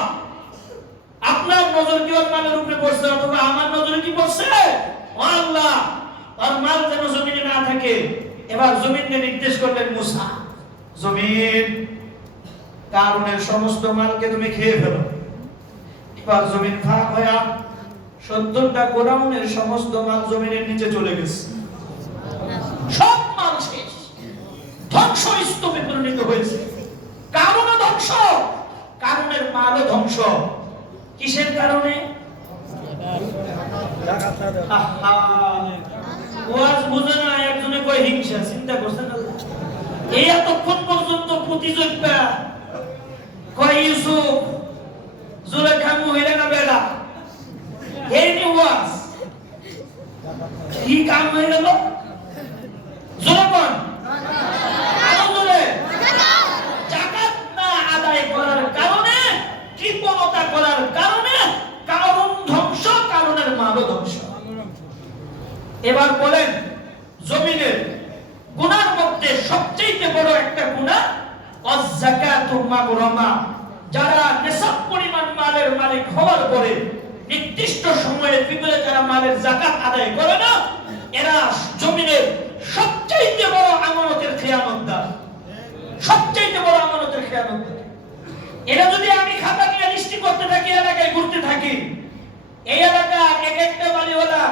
আপনার নজর কি ওর মালের উপরে পড়ছে অথবা আমার নজরে কি পড়ছে? ও আল্লাহ, আর মাল যেন জমিনে না থাকে। এবার জমিনকে নির্দেশ করলেন মুসা, জমিন কারুনের সমস্ত মালকে তুমি খেয়ে ফেলো। এবার জমিন ভাগ হয়ে 70টা গোডাউনের সমস্ত মাল জমিনের নিচে চলে গেছে, সব মাল শেষ, ধ্বংস স্তূপে পরিণত হয়েছে। কারুনও ধ্বংস, কারুনের মালও ধ্বংস। কিসের কারণে? ওয়াজ বুঝে না, একজনে কয় হিংসা। চিন্তা করছেন এই এতক্ষণ পর্যন্ত প্রতিযোগিতা, কয় ইউসুফ জুলেখা মহিলা না বেড়া, এই নিয়ে ওয়াজ কি কাম হয়ে গেল? জনগণ আনন্দে যাকাত না আদায় করার কারণে, কৃপণতা করার কারণে কারণ ধ্বংস, কারণের মালও ধ্বংস। এবার বলেন জমিনের গুনার মধ্যে সবচেয়ে বড় একটা গুনাহ আয-যাকাতু মাগরামা। যারা নিসাব পরিমাণ মালের মালিক হওয়ার পরে নির্দিষ্ট সময়ের ভিতরে যারা মালের যাকাত আদায় করে না, এরা জমিনের সবচেয়ে বড় আমানতের খেয়ানতদার, সবচেয়ে বড় আমানতের খেয়ানতদার। এরা যদি আমি খাতা নিয়ে লিস্টি করতে থাকি, এলাকায় ঘুরতে থাকি, এই এলাকার এক একটা বাড়িওয়ালা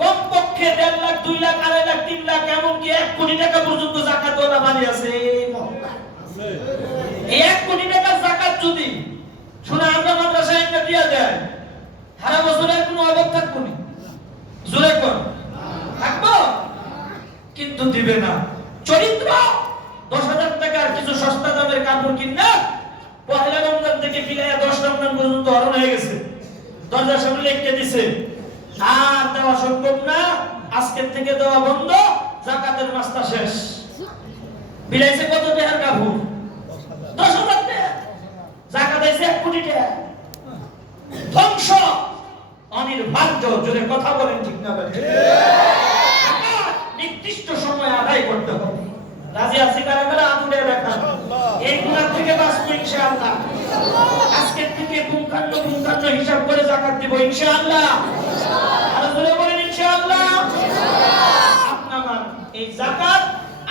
কমপক্ষে 1.5 লাখ, 2 লাখ, 2.5 লাখ, 3 লাখ, এমনকি 1 কোটি টাকা পর্যন্ত যাকাতওয়ালা বাড়ি আছে। এই 1 কোটি টাকার যাকাত যদি শোনা আমরা মাদ্রাসায় একটা দিয়া দেয়, সারা বছরের কোনো অভাব থাকবো না, জোরে কর থাকবো, কিন্তু দিবে না। চরিত্র 10,000 টাকার কিছু সস্তা দামের কাপড় কিনা পহেলা রমজান থেকে ফিরাইয়া 10 রমজান পর্যন্ত হরণ হয়ে গেছে, দরজার সামনে লিখে দিছে আর দেওয়া সম্ভব না, আজকের থেকে দেওয়া বন্ধ, যাকাতের মাসটা শেষ। বিলাইছে কত টাকার কাপড়? 10,000 টাকা। যাকাত আছে 1 কোটি টাকা। ধ্বংস অনির্বাহ্য। জোরে কথা বলেন ঠিক না বলেন? নির্দিষ্ট সময় আদায় করতে হবে। রাজি আছি কারা কারা? আতুরে দেখান। এই গুনাহ থেকে বাঁচবো ইনশাআল্লাহ। আজকের থেকে পুঙ্খান্ন হিসাব করে যাকাত দিব ইনশাআল্লাহ। আর জোরে বলেন ইনশাআল্লাহ। আপনারা এই যাকাত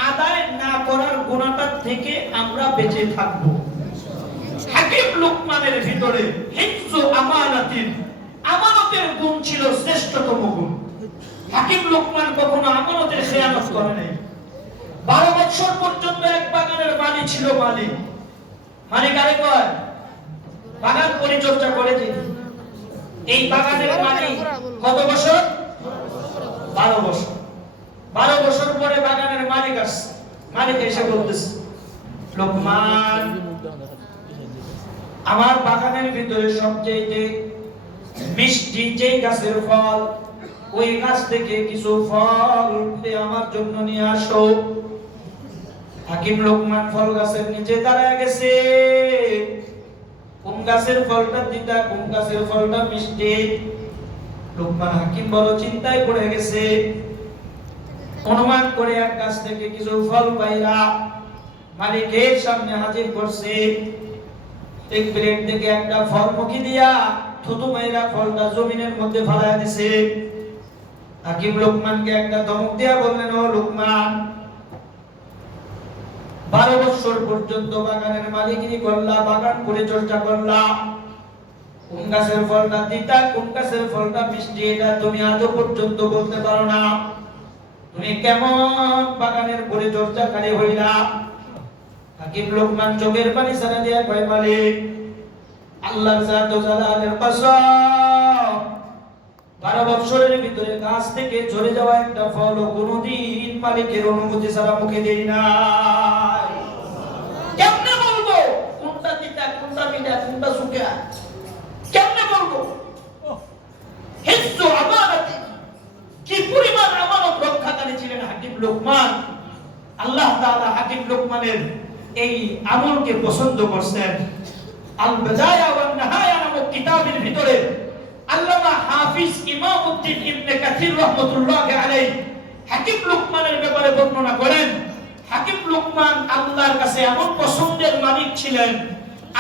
আদায় না করার গুনাহটা থেকে আমরা বেঁচে থাকব। হাকিম লুকমানের ভিতরে হিফজু আমানাতিন, আমানতের গুণ ছিল শ্রেষ্ঠতম গুণ। হাকিম লুকমান কখনো আমানতের খেয়ানত করে নাই। 12 বছর পর্যন্ত এক বাগানের মালিক ছিল। মালিক আরে কয় বাগান পরিচর্যা করে যে এই বাগানের মালিক কত বছর? 12 বছর। 12 বছর পরে বাগানের মালিক আসছে। মালিক এসে বলতেছে, লোকমান, আমার বাগানের ভিতরে সবচেয়ে মিষ্টি যে গাছের ফল, ওই গাছ থেকে কিছু ফল আমার জন্য নিয়ে আসো। হাকিম লোকমান ফল গাছের নিচে দাঁড়ায় গেছে। কোন গাছের ফলটা তিতা, কোন গাছের ফলটা মিষ্টি? লোকমান হাকিম বড় চিন্তায় পড়ে গেছে। অনুমান করে এক গাছ থেকে কিছু ফল পাইরা মালিকের সামনে হাজির করছে। এক প্লেট থেকে একটা ফল মুখে দিয়া থুতু মাইরা ফলটা জমিনের মধ্যে ফেলায় দিছে। হাকিম লোকমানকে একটা ধমক দিয়া বললেন, ও লোকমান, 12 বছর পর্যন্ত বাগানের মালিকিরি করলা, বাগান পরিচর্যা করলা, কোন গাছের ফলটা তিতা, কোন গাছের ফলটা মিষ্টি, এটা তুমি আজও পর্যন্ত বলতে পারো না। তুমি কেমন বাগানের পরিচর্যাকারী হইলা? হাকিম লোকমান চোখের পানি ছাড়া দিয়া কয়, মালিক, আল্লাহর জাত ও জালালের কসম, 12 বছরের ভিতরে গাছ থেকে ঝরে যাওয়া একটা ফল কোনদিন মালিকের অনুমতি ছাড়া মুখে দেই নাই। কেমনে বলবো কোনটা তিতা, কোনটা মিঠা, কোনটা সুখা? কেমনে বলবো? হিফজ লোকমান, আল্লাহ তাআলা হাকিম লোকমানের এই আমলকে পছন্দ করছেন। আল বিদায়া ওয়ান নিহায়া নামক কিতাবের ভিতরে আল্লামা হাফিজ ইমামউদ্দিন ইবনে কাসির রাহমাতুল্লাহি আলাইহি হাকিম লোকমানের ব্যাপারে বর্ণনা করেন। হাকিম লোকমান আল্লাহর কাছে এমন পছন্দের মালিক ছিলেন,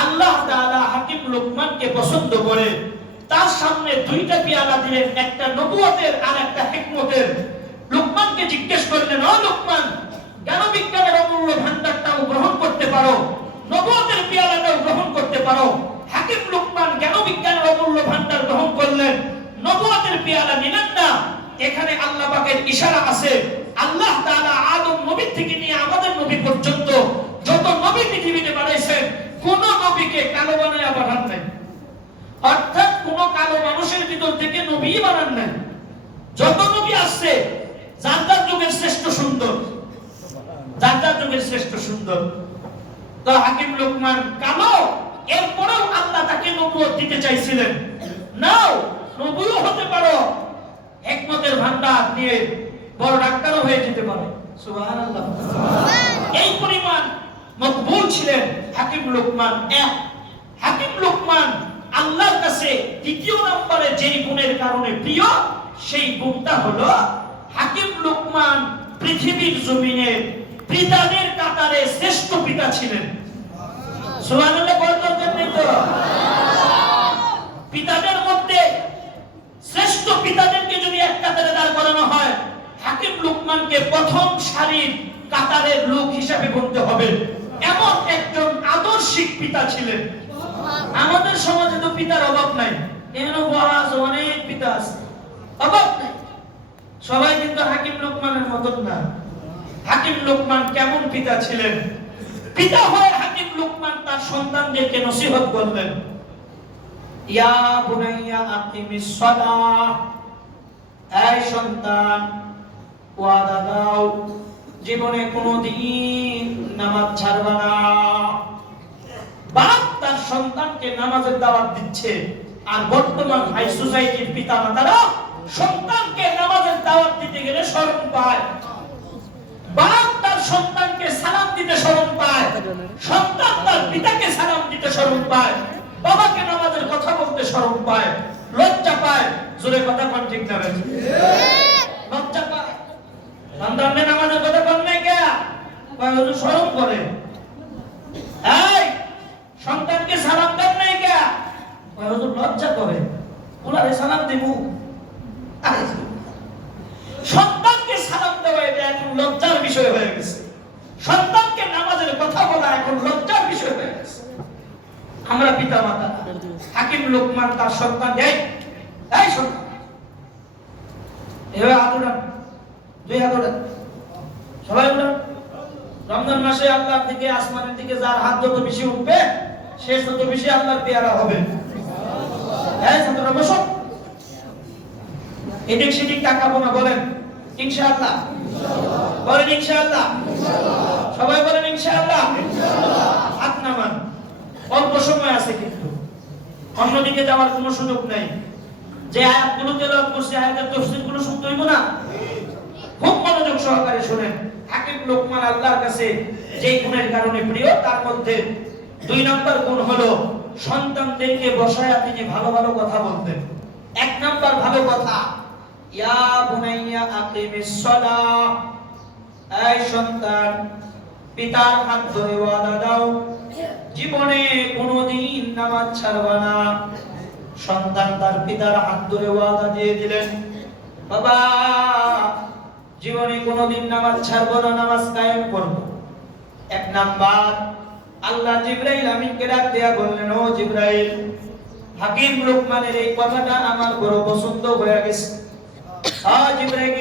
আল্লাহ তাআলা হাকিম লোকমানকে পছন্দ করে তার সামনে দুইটা পেয়ালা দিলেন, একটা নবুয়তের আর একটা হিকমতের। লোকমানকে জিজ্ঞেস করলেন, ও লোকমান, জ্ঞান বিজ্ঞানের অমূল্য ভান্ডারটাও গ্রহণ করতে পারো, নবুয়তের পেয়ালাটাও গ্রহণ করতে পারো। হাকিম লোকমান জ্ঞান বিজ্ঞানের অমূল্য ভান্ডার গ্রহণ করলেন, নবুয়তের পেয়ালা নিলেন না। এখানে আল্লাহ পাকের ইশারা আছে। আল্লাহ তাআলা আদম নবী থেকে নিয়ে আমাদের নবী পর্যন্ত যত নবী পৃথিবীতে বানাইছেন, কোন নবীকে কালো বানায়া পাঠান নাই। অর্থাৎ কোন কালো মানুষের ভিতর থেকে নবী বানান নাই। যত নবী আসছে যার যার যুগের শ্রেষ্ঠ সুন্দর, যার যার যুগের শ্রেষ্ঠ সুন্দর। তো হাকিম লোকমান কালো, এরপরেও আল্লাহ তাকে নবুয়ত দিতে চাইছিলেন। নাও নবীও হতে পারো, হিকমতের ভান্ডার নিয়ে বড় ডাক্তারও হয়ে যেতে পারে। সুবহানাল্লাহ। এই পরিমাণ মকবুল ছিলেন হাকিম লোকমান। হাকিম লোকমান আল্লাহর কাছে দ্বিতীয় নম্বরে যেই গুণের কারণে প্রিয়, সেই গুণটা হলো হাকিম লোকমান পৃথিবীর জমিনে পিতাদের কাতারে শ্রেষ্ঠ পিতা ছিলেন। সুবহানাল্লাহ বলতেন তো। পিতাদের মধ্যে শ্রেষ্ঠ পিতাদেরকে যদি এক কাতারে দাঁড় করানো হয়, হাকিম লোকমানকে প্রথম সারির কাতারের লোক হিসাবে গণতে হবে। এমন একজন আদর্শিক পিতা ছিলেন। আমাদের সমাজে তো পিতার অভাব নাই, এমন বড় অনেক পিতা আছে, অভাব নাই। সবাই কিন্তু হাকিম লোকমানের মতন না। হাকিম লোকমান কেমন পিতা ছিলেন? পিতা হয়ে হাকিম লোকমান তার সন্তানদেরকে নসিহত করলেন, ইয়া বুনাইয়া আকিমিস সালাহ, এই সন্তান ওয়াদা দাও জীবনে কোনোদিন নামাজ ছাড়বা না। বাপ তার সন্তানকে নামাজের দাওয়াত দিচ্ছে, আর বর্তমান হাই সোসাইটির পিতামাতারা সন্তানকে নামাজের দাওয়াত দিতে গেলে শরম পায়। বাপ তার সন্তানকে সালাম দিতে শরম পায়, সন্তান তার পিতাকে সালাম দিতে শরম পায়, বাবাকে নামাজের কথা বলতে শরম পায়, লজ্জা পায়। জোরে কথা কোন ঠিক না? লজ্জা পায়। সন্তানকে নামাজের কথা কোন নাই কে? হুজুর শরম করে। এই সন্তানকে সালাম দেন নাই কে? হুজুর লজ্জা করে। ওনারে সালাম দেব? সন্তানকে সালাম দেওয়া এটা এখন লজ্জার বিষয় হয়ে গেছে। সন্তানকে নামাজের কথা বলা এখন লজ্জার বিষয় হয়ে গেছে। আমরা পিতা মাতা, হাকিম লোকমান তার সন্তান দেয়, এই সন্তান এভাবে হাত উঠান, দুই হাত উঠান, সবাই উঠান। রমজান মাসে আল্লাহর দিকে, আসমানের দিকে যার হাত যত বেশি উঠবে, সে তত বেশি আল্লাহর পেয়ারা হবে। হ্যাঁ ছাত্ররা বসো, এদিক সেদিক তাকাবো না, বলেন ইনশাআল্লাহ। বলেন ইনশাআল্লাহ। সবাই বলেন ইনশাআল্লাহ। হাত নামান। অল্প সময় আছে কিন্তু অন্যদিকে যাওয়ার কোনো সুযোগ নাই। যে আয়াতগুলো তেলাওয়াত করছি, আয়াতের তাফসীরগুলো শুনতে হইব না? খুব মনোযোগ সহকারে শুনেন। হাকিম লোকমান আল্লাহর কাছে যেই গুণের কারণে প্রিয়, তার মধ্যে 2 নম্বর গুণ হলো সন্তানদেরকে বসায়া তিনি ভালো ভালো কথা বলতেন। 1 নম্বর ভালো কথা, ইয়া বুনাইয়া আকিমিস সালাহ, এই সন্তান পিতার হাত ধরে ওয়াদা দাও জীবনে কোনোদিন নামাজ ছাড়বা না। সন্তান তার পিতার হাত ধরে ওয়াদা দিয়ে দিলেন, বাবা জীবনে কোনোদিন নামাজ ছাড়বো না, নামাজ কায়েম করব। 1 নাম্বার, আল্লাহ জিবরাইল আমিনকে ডাক দেয়া বললেন, ও জিবরাইল, হাকিম লোকমানের এই কথাটা আমার বড় পছন্দ হয়ে গেছে। জিবরাইল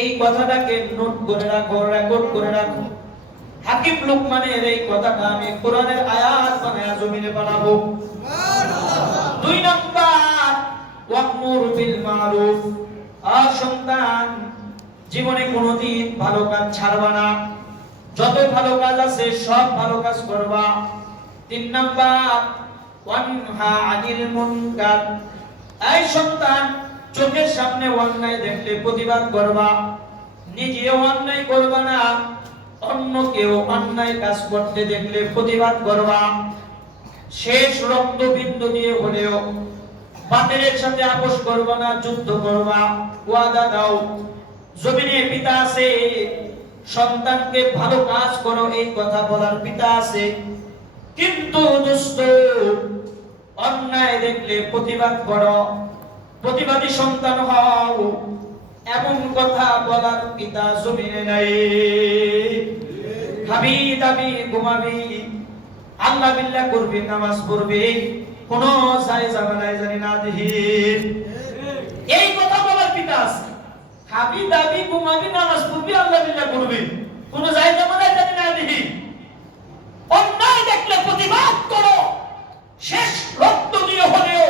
এই কথাটাকে নোট করে রাখো, রেকর্ড করে রাখো। হাকিম লোকমানের এই কথাটা আমি কোরআনের আয়াত বানায়া জমিনে বানাবো। সুবহানাল্লাহ। 2 নাম্বার, ওয়ামুর বিল মারুফ, সন্তান জীবনে কোনোদিন ভালো কাজ ছাড়বা না, যত ভালো কাজ আছে সব ভালো কাজ করবা। 3 নাম্বার, ওয়ানহা আনিল মুনকার, এই সন্তান চোখের সামনে অন্যায় দেখলে প্রতিবাদ করবা, নিজেও অন্যায় করবা না, অন্য কেউ অন্যায় কাজ করতে দেখলে প্রতিবাদ করবা। শেষ রক্তবিন্দু দিয়ে হলেও বাতিলের সাথে আপোষ করবা না, যুদ্ধ করবা। ওয়াদা দাও। জমিনে পিতা আছে, সন্তানকে ভালো কাজ করো এই কথা বলার পিতা আছে, কিন্তু দোস্ত অন্যায় দেখলে প্রতিবাদ করো, প্রতিবাদী সন্তান হও, এমন কথা বলার পিতা জমিনে নাই। খাবি দাবি ঘুমাবি, আল্লাহ বিল্লাহ করবি, নামাজ পড়বি, কোন জায়জামানায় জানি না দিহি, এই কথা বলার পিতা আছে। খাবি দাবি ঘুমাবি, নামাজ পড়বি, আল্লাহ বিল্লাহ করবি, কোন জায়জামানায় জানি না দিহি। অন্যায় দেখলে প্রতিবাদ করো, শেষ রক্ত দিয়ে হলেও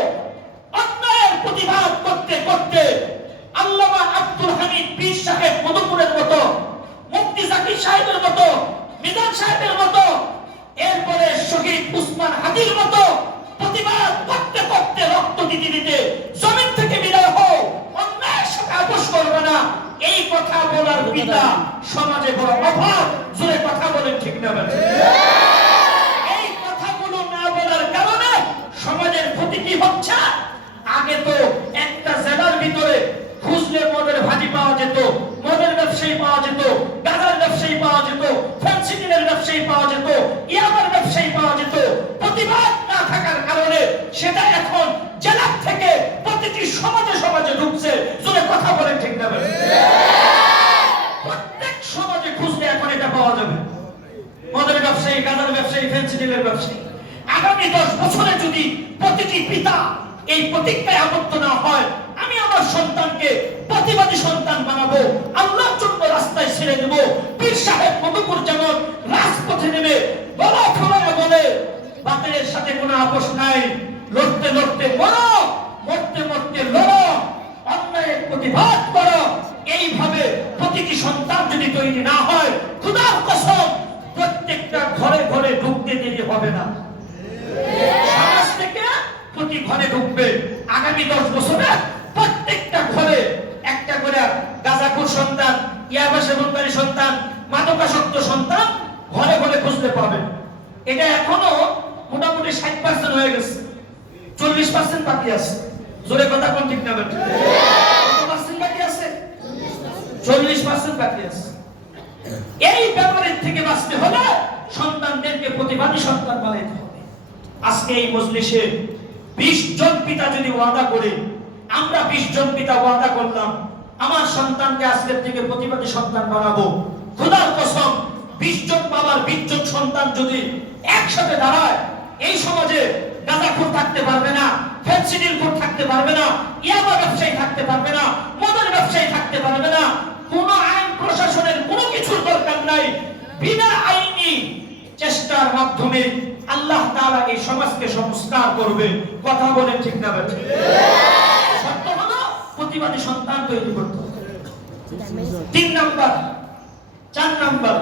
অন্যায়ের প্রতিবাদ করতে করতে আল্লামা আব্দুল হামিদ পীর সাহেব মধুপুরের মতো, মুফতি জাকির সাহেবের মতো, মিজান সাহেবের মতো, এরপরে শহীদ উসমান হাদির মতো প্রতিবাদ করতে করতে রক্ত দিতে দিতে জমিন থেকে বিদায় হও, অন্যায়ের সাথে আপোষ করবে না, এই কথা বলার পিতা সমাজে বড় অভাব। জোরে কথা বলেন, ঠিক না বলেন? এই কথাগুলো না বলার কারণে সমাজের ক্ষতি কি হচ্ছে? আগে তো একটা জেলার ভিতরে খুঁজলে মদের ভাজি পাওয়া যেত, মদের ব্যবসায়ী পাওয়া যেত, গাঁজার ব্যবসায়ী পাওয়া যেত, ফেন্সিডিলের ব্যবসায়ী পাওয়া যেত, ইয়াবার ব্যবসায়ী পাওয়া যেত। প্রতিবাদ না থাকার কারণে সেটা এখন জেলা থেকে প্রতিটি সমাজে সমাজে ঢুকছে। জোরে কথা বলেন, ঠিক না বলেন? প্রত্যেক সমাজে খুঁজলে এখন এটা পাওয়া যাবে, মদের ব্যবসায়ী, গাঁজার ব্যবসায়ী, ফেন্সিডিলের ব্যবসায়ী। আগামী 10 বছরে যদি প্রতিটি পিতা এই প্রতিজ্ঞায় আবদ্ধ না হয়, আমি আমার সন্তানকে প্রতিবাদী সন্তান বানাবো, আল্লাহর জন্য রাস্তায় ছেড়ে দেব। পীর সাহেব মধুপুর যেমন রাজপথে নেমে বলা খোলা বলে বাতিলের সাথে কোনো আপোষ নাই, লড়তে লড়তে মরো, মরতে মরতে লড়ো, অন্যায়ের প্রতিবাদ করো। এইভাবে প্রতিটি সন্তান যদি তৈরি না হয়, খোদার কসম প্রত্যেকটা ঘরে ঘরে ঢুকতে দেরি হবে না, সমাজ থেকে প্রতি ঘরে ঢুকবে। আগামী 10 বছরে প্রত্যেকটা ঘরে একটা করে গাঁজাখোর সন্তান, ইয়াবা সেবনকারী সন্তান, মাদকাসক্ত সন্তান ঘরে ঘরে খুঁজতে পাবেন। এটা এখনো মোটামুটি 60% হয়ে গেছে, 40% বাকি আছে। জোরে কথা কোন, ঠিক না বেটা? কত পার্সেন্ট বাকি আছে? 40% বাকি আছে। এই ব্যাপারের থেকে বাঁচতে হলে সন্তানদেরকে প্রতিবাদী সন্তান বানাইতে হবে। আজকে এই মজলিসে 20 জন পিতা যদি ওয়াদা করে, আমরা 20 জন পিতা ওয়াদা করলাম আমার সন্তানকে আজকের থেকে প্রতিবাদী সন্তান বানাবো, খোদার কসম 20 জন বাবার 20 জন সন্তান যদি একসাথে দাঁড়ায়, এই সমাজে গাঁজাখোর থাকতে পারবে না, ফেন্সিডিলখোর থাকতে পারবে না, ইয়াবা ব্যবসায়ী থাকতে পারবে না, মদের ব্যবসায়ী থাকতে পারবে না। কোনো আইন প্রশাসনের কোনো কিছুর দরকার নাই, বিনা আইনি চেষ্টার মাধ্যমে আল্লাহ তাআলা এই সমাজকে সংস্কার করবে। কথা বলেন, ঠিক না বেটা? শর্ত হলো প্রতিবাদী সন্তান তৈরি করতে হবে। 3 নাম্বার, 4 নাম্বার,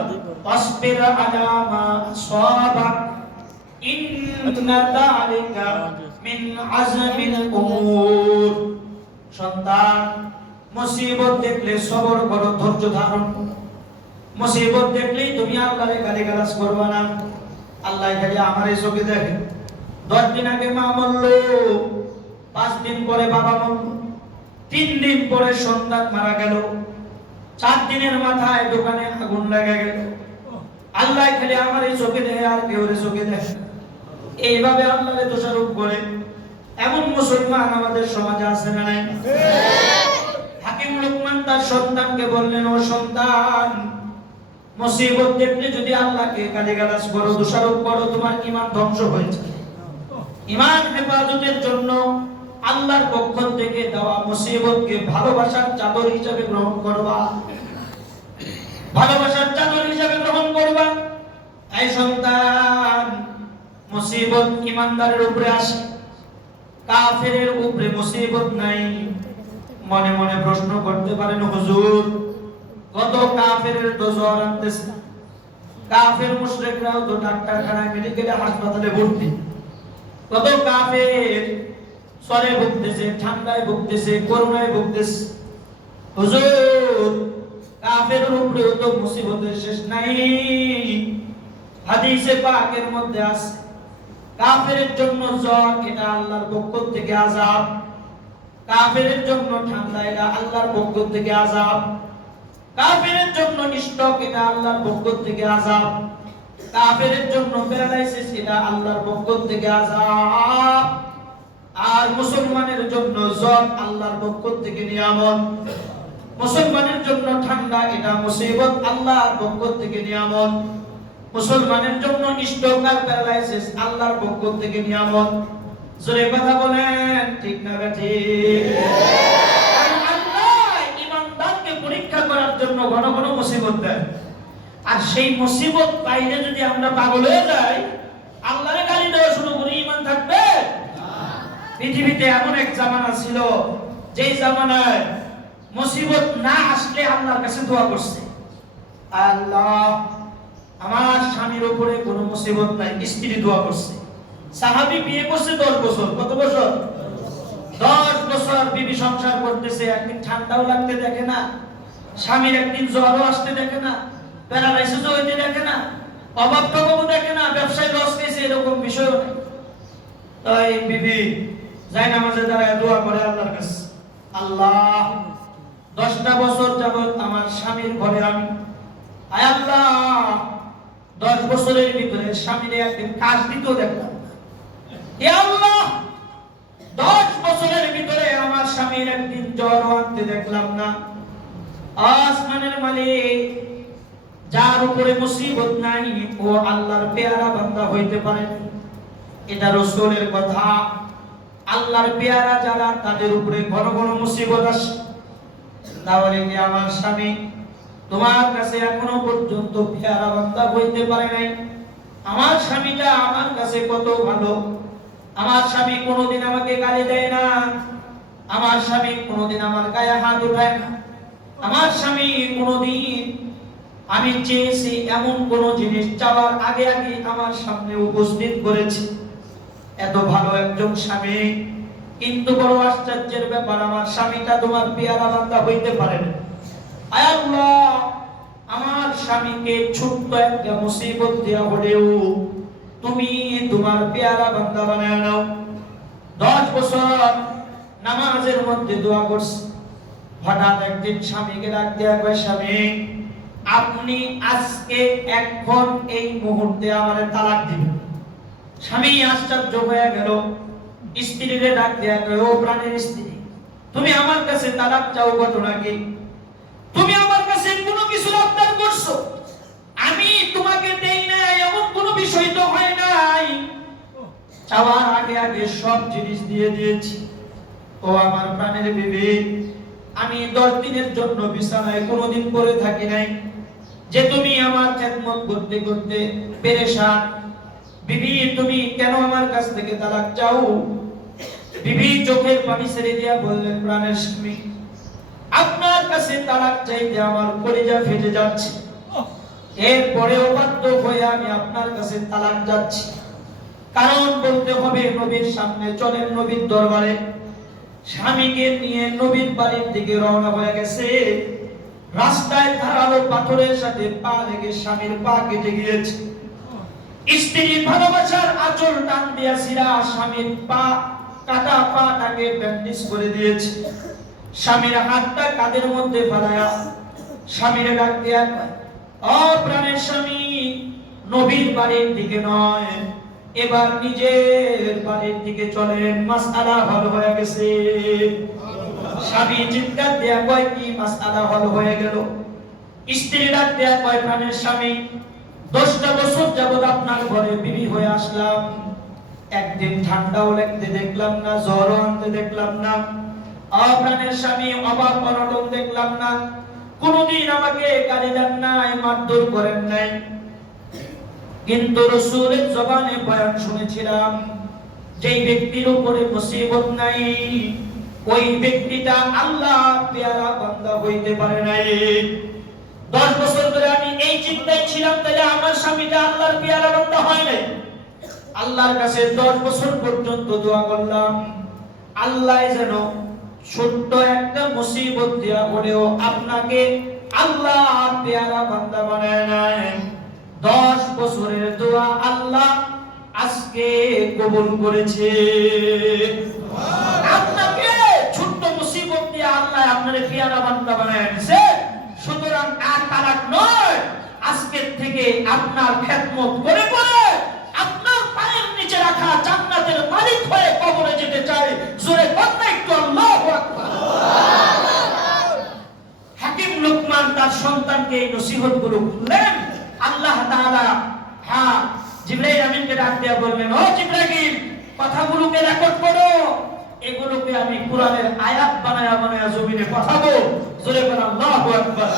তাসবির আলা মা আসাবাক ইন্না যালিকা মিন আযমিল উমুর। সন্তান মুসিবত দেখলে সবর করো, ধৈর্য ধারণ করো। মুসিবত দেখলেই তুমি আল্লাহরে গালিগালাজ করবে না। আল্লাহ খালি আমার এই চোখে দেখে। 10 দিন আগে মা মরলো, 5 দিন পরে বাবা মরলো, 3 দিন পরে সন্তান মারা গেল, 4 দিনের মাথায় দোকানে আগুন লেগে গেল। আল্লাহ খালি আমার এই চোখে দেখে, আর কেউ চোখে দেখে। এইভাবে আল্লাহরে দোষারোপ করে এমন মুসলমান আমাদের সমাজে আছে না নাই? হাকিম লুকমান তার সন্তানকে বললেন, ও সন্তান, মুসিবত দেখলে যদি আল্লাহকে গালিগালাজ করো, দোষারোপ করো, তোমার ঈমান ধ্বংস হয়ে যাবে। ঈমান হেফাজতের জন্য আল্লাহর পক্ষ থেকে দেওয়া মুসিবতকে ভালোবাসার চাদর হিসেবে গ্রহণ করবা, ভালোবাসার চাদর হিসেবে গ্রহণ করবা। এই সন্তান, মুসিবত ঈমানদারের উপরে আসে, কাফেরের উপরে মুসিবত নাই। মনে মনে প্রশ্ন করতে পারেন, হুজুর কত কাফেরের তো জ্বর আনতেছে, কাফের মুশরিকরাও তো ডাক্তারখানায়, মেডিকেলে, হাসপাতালে ভর্তি, কত কাফের জ্বরে ভুগতেছে, ঠান্ডায় ভুগতেছে, করোনায় ভুগতেছে। হুজুর কাফেরের উপরেও তো মুসিবতের শেষ নাই। হাদিসে পাকের মধ্যে আছে কাফেরের জন্য জ্বর এটা আল্লাহর পক্ষ থেকে আযাব, কাফেরের জন্য ঠান্ডা এটা আল্লাহর পক্ষ থেকে আযাব, কাফেরের জন্য স্ট্রোক এটা আল্লাহর পক্ষ থেকে আযাব, কাফেরের জন্য প্যারালাইসিস এটা আল্লাহর পক্ষ থেকে আযাব। আর মুসলমানের জন্য জ্বর আল্লাহর পক্ষ থেকে নিয়ামত, মুসলমানের জন্য ঠান্ডা এটা মুসিবত আল্লাহর পক্ষ থেকে নিয়ামত, মুসলমানের জন্য স্ট্রোক আর প্যারালাইসিস আল্লাহর পক্ষ থেকে নিয়ামত। জোরে কথা বলেন ঠিক না ঠিক? আল্লাহ ঈমানদারকে পরীক্ষা করার জন্য ঘন ঘন মুসিবত দেয়। আর সেই মুসিবত পাইলে যদি আমরা পাগল হয়ে যাই, আল্লাহরে গালি দেওয়া শুরু করি, ঈমান থাকবে না। পৃথিবীতে এমন এক জামানা ছিল যেই জামানায় মুসিবত না আসলে আল্লাহর কাছে দোয়া করছে, আল্লাহ আমার স্বামীর উপরে কোনো মুসিবত নাই। স্ত্রী দোয়া করছে। সাহাবী বিয়ে করছে 10 বছর। কত বছর? 10 বছর বিবি সংসার করতেছে। একদিন ঠান্ডাও লাগতে দেখে না, স্বামীর একদিন জ্বরও আসতে দেখে না, প্যারালাইসিসও হইতে দেখে না, অভাব টভাবও দেখে না, ব্যবসায় লস গেছে এরকম বিষয়ও নেই। তাই বিবি যায় নামাজে দাঁড়ায় দোয়া করে আল্লাহর কাছে, আল্লাহ 10টা বছর যাবত আমার স্বামীর ঘরে আমি, আয় আল্লাহ 10 বছরের ভিতরে স্বামীরে একদিন কাজ দিতেও দেখলাম না। এ আল্লাহ 10 বছরের ভিতরে আমার স্বামীর একদিন জ্বর আনতে দেখলাম না। আসমানের মালিক যার উপরে মুসিবত নাই ও আল্লাহর পেয়ারা বান্দা হইতে পারে। এটা রাসূলের কথা। আল্লাহর পেয়ারা যারা তাদের উপরে ঘন ঘন মুসিবত আসে। তাহলে কি আমার স্বামী তোমার কাছে এখনো পর্যন্ত পেয়ারা বান্দা হইতে পারে নাই? আমার স্বামীটা আমার কাছে কত ভালো। আমার স্বামী কোনোদিন আমাকে গালি দেয় না, আমার স্বামী কোনোদিন আমার গায়ে হাত উঠায় না, আমার স্বামী কোনোদিন আমি চেয়েছি এমন কোন জিনিস চাওয়ার আগে আগে আমার সামনে উপস্থিত করেছে। এত ভালো একজন স্বামী, কিন্তু বড় আশ্চর্যের ব্যাপার আমার স্বামীটা তোমার পেয়ারা বান্দা হইতে পারে না। আয় আল্লাহ আমার স্বামীকে ছোট্ট একটা মুসিবত দেয়া হলেও তুমি তোমার পেয়ারা বান্দা বানায় নাও। 10 বছর নামাজের মধ্যে দোয়া করছে। হঠাৎ একদিন স্বামীকে ডাক দেয়া কয়, স্বামী আপনি আজকে এখন এই মুহূর্তে আমারে তালাক দিবেন। স্বামী আশ্চর্য হয়ে গেল। স্ত্রীরে ডাক দেয়া কয়, ও প্রাণের স্ত্রী, তুমি আমার কাছে তালাক চাও, ঘটনা কি? তুমি আমার কাছে কোনো কিছু আবদার করছো, আমি তোমাকে দেই না এমন কোনো বিষয় তো হয় নাই। চাওয়ার আগে আগে সব জিনিস দিয়ে দিয়েছি। ও আমার প্রাণের বিবি, আমি 10 দিনের জন্য বিছানায় কোনোদিন পড়ে থাকি নাই যে তুমি আমার খেদমত করতে করতে পেরেশান। বিবি তুমি কেন আমার কাছ থেকে তালাক চাও? বিবি চোখের পানি ছেড়ে দিয়া বললেন, প্রাণের স্বামী আপনার কাছে তালাক চাইতে আমার কলিজা ফেটে যাচ্ছে, এরপরেও বাধ্য হয়ে আমি আপনার কাছে তালাক যাচ্ছি। কারণ বলতে হবে নবীর সামনে চলেন, নবীর দরবারে। স্বামীকে নিয়ে নবীর বাড়ির দিকে রওনা হয়ে গেছে। রাস্তায় ধারালো পাথরের সাথে পা লেগে স্বামীর পা কেটে গিয়েছে। স্ত্রী ভালোবাসার আঁচল টান দিয়া ছিঁড়া স্বামীর পা কাটা পাটাকে ব্যান্ডেজ করে দিয়েছে। স্বামীর হাতটা কাঁধের মধ্যে ফেলায়া স্বামীর ডাক দিয়া কয়, ও প্রাণের স্বামী, নবীর বাড়ির দিকে নয়, এবার নিজের বাড়ির দিকে চলেন, মাসআলা হল হয়ে গেছে। স্বামী চিৎকার দেয়া কয়, কি মাসআলা হল হয়ে গেল? স্ত্রী ডাক দেয়া কয়, প্রাণের স্বামী 10টা বছর যাবত আপনার ঘরে বিবি হয়ে আসলাম, একদিন ঠান্ডাও লাগতে দেখলাম না, জ্বরও আনতে দেখলাম না, প্রাণের স্বামী অভাব অনটন দেখলাম না, কোনদিন আমাকে গালি দেন নাই, মারধর করেন নাই। কিন্তু রাসূলের জবানে বয়ান শুনেছিলাম, যেই ব্যক্তির উপরে মুসিবত নাই ওই ব্যক্তিটা আল্লাহর পেয়ারা বান্দা হইতে পারে নাই। 10 বছর ধরে আমি এই চিন্তায় ছিলাম, তাহলে আমার স্বামীটা আল্লাহর পেয়ারা বান্দা হয় নাই। আল্লাহর কাছে 10 বছর পর্যন্ত দোয়া করলাম, আল্লাহ যেন ছোট্ট একটা মুসিবত দেয়া হলেও আপনাকে আল্লাহর পেয়ারা বান্দা বানায় নাই। 10 বছরের দোয়া আল্লাহ আজকে কবুল করেছে। আপনাকে ছোট্ট মুসিবত দিয়ে আল্লাহ আপনার পেয়ারা বান্দা বানায় দিয়েছে। সুতরাং আর তালাক নয়, আজকে থেকে আপনার খেদমত করে করে আপনার পায়ের নিচে রাখা জান্নাতের মালিক হয়ে কবরে যেতে চাই। জোরে বলতে একটু আল্লাহু আকবার। হাকিম লুকমান তার সন্তানকে এই নসিহতগুলো বললেন। আল্লাহ তাআলা জিবরাইল আমিনকে ডাক দিয়ে বললেন, ও জিবরাইল, কথাগুলোকে রেকর্ড করো, এগুলোকে আমি কোরআনের আয়াত বানায়া বানায়া জমিনে পাঠাবো। জোরে বলেন আল্লাহু আকবার।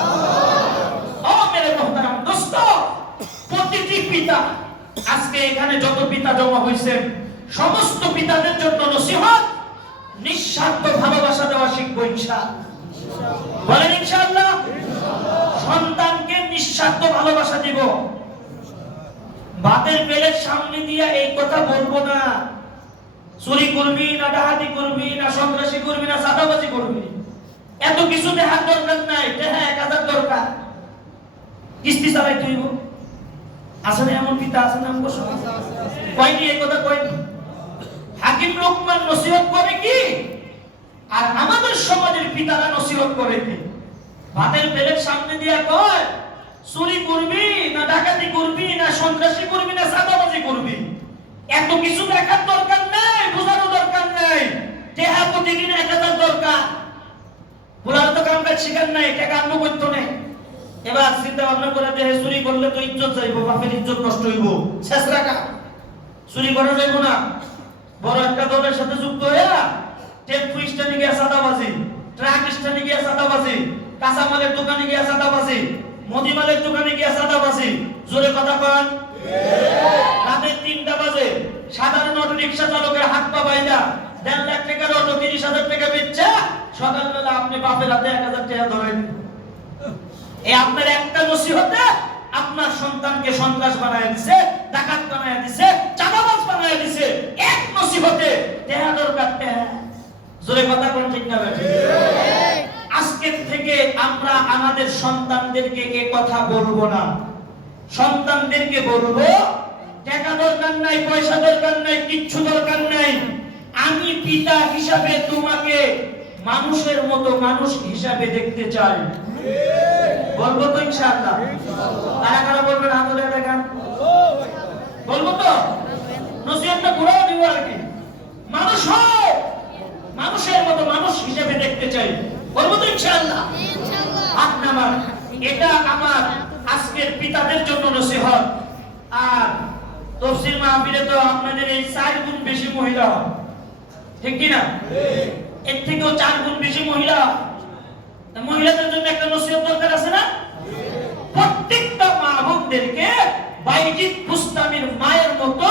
ও মেরে মুহতারাম দোস্ত, প্রতিটি পিতা, আজকে এখানে যত পিতা জমা হয়েছেন সমস্ত পিতাদের জন্য নসিহত, নিঃস্বার্থ ভালোবাসা দেওয়া শিখবো ইনশাআল্লাহ। বলেন ইনশাআল্লাহ। সন্তানকে নিঃস্বার্থ ভালোবাসা দিব। বাতের পেলের সামনে দিয়ে এই কথা বলবো না, চুরি করবি না, ডাকাতি করবি না, সন্ত্রাসী করবি না, চাঁদাবাজি করবি, এত কিছু দেখার দরকার নাই। দেখা 1000 দরকার, কিস্তি চালাই তুইব। আসলে এমন পিতা আছে না? কয়নি এই কথা কয়নি? হাকিম লুকমান নসিহত করে কি, আর আমাদের সমাজের পিতারা নসিহত করে কি? ভাতের পেলের সামনে দিয়া কয় চুরি করবি না, ডাকাতি করবি না, সন্ত্রাসী করবি না, চাঁদাবাজি করবি, এত কিছু দেখার দরকার নাই, বোঝানো দরকার নাই। টেহা প্রতিদিন 1000 দরকার। বলার তো কাম কাজ শিখার নাই, টাকা আন্ন করতে নেই। এবার চিন্তা ভাবনা করে দেহে চুরি করলে তো ইজ্জত যাইবো, বাপের ইজ্জত নষ্ট হইব, শেষ রাখা। চুরি করা যাইব না। বড় একটা দলের সাথে যুক্ত হইয়া টেম্পু স্ট্যান্ডে গিয়া চাঁদাবাজি, ট্রাক স্ট্যান্ডে গিয়া চাঁদাবাজি, কাঁচামালের দোকানে গিয়া চাঁদাবাজি, মুদিমালের দোকানে গিয়া চাঁদাবাজি। জোরে কথা কন। রাতে 3টা বাজে সাধারণ অটো রিকশা চালকের হাত পা বাইলা 1.5 লাখ টাকার অটো 30,000 টাকা বেচছে, সকালবেলা আপনি বাপের হাতে 1000 টাকা ধরেন। এই আপনার একটা নসিহতে আপনার সন্তানকে সন্ত্রাস বানায় দিছে, ডাকাত বানায় দিছে, চাঁদাবাজ বানায় দিছে। এক নসিহতে টাকা দরকার টাকা। জোরে কথা কোন ঠিক না বেঠিক? আজকে থেকে আমরা আমাদের সন্তানদেরকে এই কথা বলবো না। সন্তানদেরকে বলবো টাকা দরকার নাই, পয়সা দরকার নাই, কিচ্ছু দরকার নাই। আমি পিতা হিসাবে তোমাকে মানুষের মতো মানুষ হিসাবে দেখতে চাই। বলবো তো ইনশাআল্লাহ? কারা কারা বলবেন হাত তুলে দেখান। বলবো তো? নসিহতটা ঘুরাও দিব আর কি। মানুষ হও, মানুষের মতো মানুষ হিসাবে দেখতে চাই। বলবো তো ইনশাআল্লাহ? হাত নামান। এটা আমার আজকের পিতাদের জন্য নসিহত। আর তাফসীর মাহফিলে তো আপনাদের এই 4 গুণ বেশি মহিলা, ঠিক কি না? এর থেকেও 4 গুণ বেশি মহিলা। মহিলাদের জন্য একটা নসিহত দরকার আছে না? প্রত্যেকটা মা বোনদেরকে বাইজিদ বুস্তামির মায়ের মতো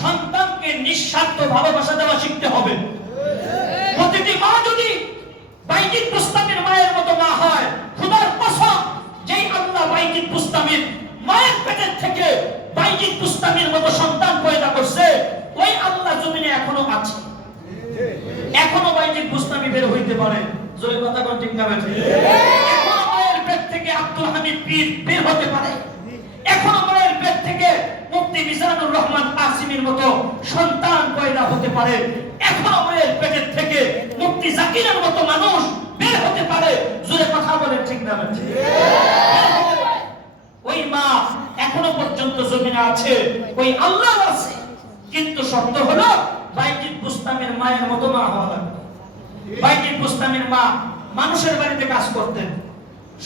সন্তানকে নিঃস্বার্থ ভালোবাসা দেওয়া শিখতে হবে। প্রতিটি মা যদি বাইজিদ বুস্তামির মায়ের মতো মা হয়, খোদার কসম, যেই আল্লাহ বাইজিদ বুস্তামির মায়ের পেটের থেকে বাইজিদ বুস্তামির মতো সন্তান পয়দা করছে, ওই আল্লাহ জমিনে এখনো আছে। এখনো বাইজিদ বুস্তামি বের হইতে পারে। জোরে কথা কোন ঠিক না বেঠিক? এখনো মায়ের পেট থেকে আব্দুল হামিদ পীর বের হতে পারে। এখনো মায়ের পেট থেকে মুফতি মিজানুর রহমান কাসিমের মতো সন্তান পয়দা হতে পারে। এখনো মায়ের পেটের থেকে মুফতি জাকিরের মতো মানুষ বের হতে পারে। জোরে কথা বলেন ঠিক না বেঠিক? ওই মা এখনো পর্যন্ত জমিনে আছে, ওই আল্লাহ আছে। কিন্তু শর্ত হলো বাইজিদ বুস্তামির মায়ের মতো মা হওয়া লাগবে। বাইজিদ বুস্তামির মা মানুষের বাড়িতে কাজ করতেন।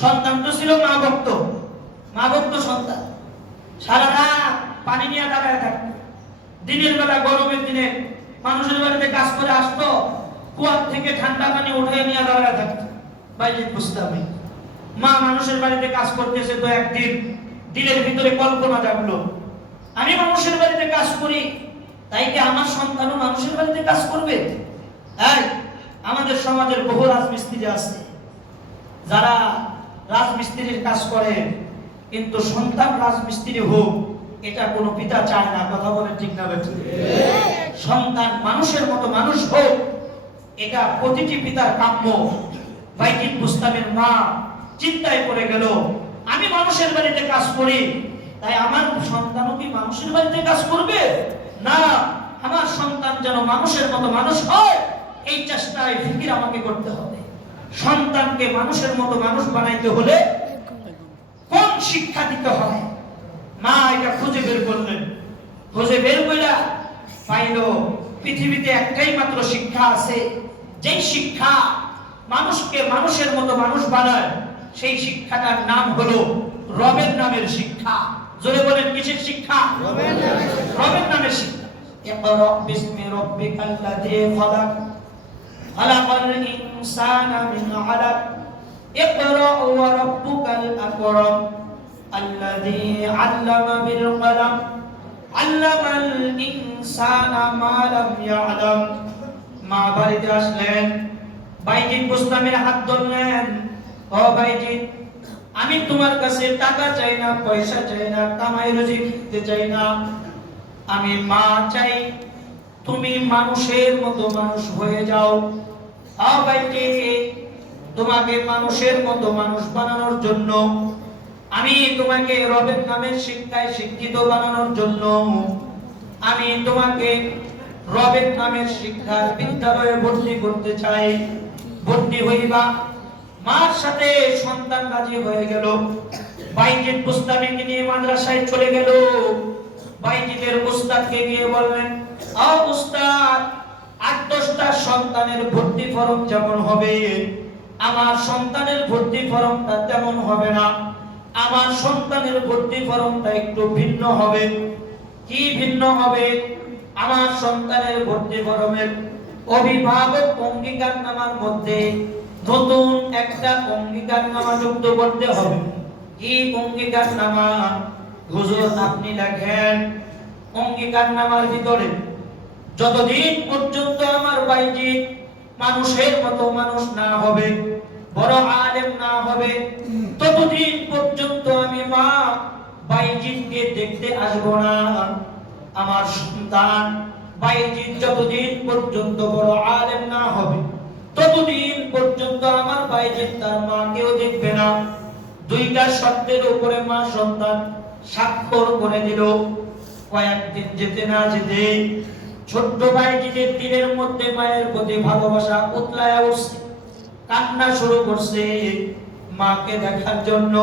সন্তান তো ছিল মা ভক্ত, মা ভক্ত সন্তান। সারা রাত পানি নিয়ে দাঁড়ায় থাকতো। দিনের বেলা গরমের দিনে মানুষের বাড়িতে কাজ করে আসতো, কুয়ার থেকে ঠান্ডা পানি উঠায় নিয়ে দাঁড়ায় থাকতো বাইজিদ বুস্তামি। মা মানুষের বাড়িতে কাজ করতেছে, তো একদিন দিলের ভিতরে কল্পনা জাগলো, আমি মানুষের বাড়িতে কাজ করি, তাই কি আমার সন্তানও মানুষের বাড়িতে কাজ করবে? আমাদের সমাজের বহু রাজমিস্ত্রি আছে যারা রাজমিস্ত্রির কাজ করে, কিন্তু সন্তান রাজমিস্ত্রি হোক এটা কোনো পিতা চায় না। কথা বলে ঠিক না বেঠিক? সন্তান মানুষের মতো মানুষ হোক এটা প্রতিটি পিতার কাম্য। বাইজিদ বুস্তামির মা চিন্তায় পড়ে গেল, আমি মানুষের বাড়িতে কাজ করি, তাই আমার সন্তানও কি মানুষের বাড়িতে কাজ করবে? না, আমার সন্তান যেন মানুষের মতো মানুষ হয়, এই চেষ্টায় ফিকির আমাকে করতে হবে। সন্তানকে মানুষের মতো মানুষ বানাইতে হলে কোন শিক্ষা দিতে হয়, মা এটা খুঁজে বের করলেন। খুঁজে বের কইরা পাইল পৃথিবীতে একটাই মাত্র শিক্ষা আছে, যেই শিক্ষা মানুষকে মানুষের মতো মানুষ বানায়, সেই শিক্ষাটার নাম হলো রবের নামের শিক্ষা। জোরে বলেন, কিসের শিক্ষা? রবের নামের শিক্ষা। ইকরা বিসমি রাব্বিকাল্লাযী খালাক খালাকাল ইনসানা মিন আলাক ইকরা ওয়া রাব্বুকাল আকরাম আল্লাযী আল্লামা বিল কলম আল্লামাল ইনসানা মা লাম ইয়ালাম। মা বাড়িতে আসলেন, বাইজিদ বুস্তামের হাত ধরলেন। ও বাইজিদ, আমি তোমার কাছে টাকা চাই না, পয়সা চাই না, কামাই রুজি খেতে চাই না, আমি মা চাই, তুমি মানুষের মতো মানুষ হয়ে যাও। ও বাইজিদ, তোমাকে মানুষের মতো মানুষ বানানোর জন্য, আমি তোমাকে রবের নামের শিক্ষায় শিক্ষিত বানানোর জন্য আমি তোমাকে রবের নামের শিক্ষার বিদ্যালয়ে ভর্তি করতে চাই। ভর্তি হইবা। মার সাথে সন্তান রাজি হয়ে গেল। বাইজিদ বুস্তামিকে নিয়ে মাদ্রাসায় চলে গেল। বাইজিদের উস্তাদকে গিয়ে বললেন, ও উস্তাদ, ৮-১০টা সন্তানের ভর্তি ফরম যেমন হবে, আমার সন্তানের ভর্তি ফরমটা তেমন হবে না, আমার সন্তানের ভর্তি ফরমটা একটু ভিন্ন হবে। কি ভিন্ন হবে? আমার সন্তানের ভর্তি ফরমের অভিভাবক অঙ্গীকারনামার মধ্যে নতুন একটা অঙ্গীকারনামা যুক্ত করতে হবে। কি অঙ্গীকারনামা? হুজুর আপনি লেখেন, অঙ্গীকারনামার ভিতরে যতদিন পর্যন্ত আমার বাইজিদ মানুষের মতো মানুষ না হবে, বড় আলেম না হবে, ততদিন পর্যন্ত আমি মা বাইজিদকে দেখতে আসব না। আমার সন্তান বাইজিদ যতদিন পর্যন্ত বড় আলেম না হবে, ততদিন পর্যন্ত আমার বাইজিদ তার মাকেও দেখবে না। দুইটা শর্তের উপরে মা সন্তান স্বাক্ষর করে দিল। কয়েকদিন যেতে না যেতে ছোট্ট বাইজিদের দিলের মধ্যে মায়ের প্রতি ভালোবাসা উতলায়া উঠছে, কান্না শুরু করছে মাকে দেখার জন্য।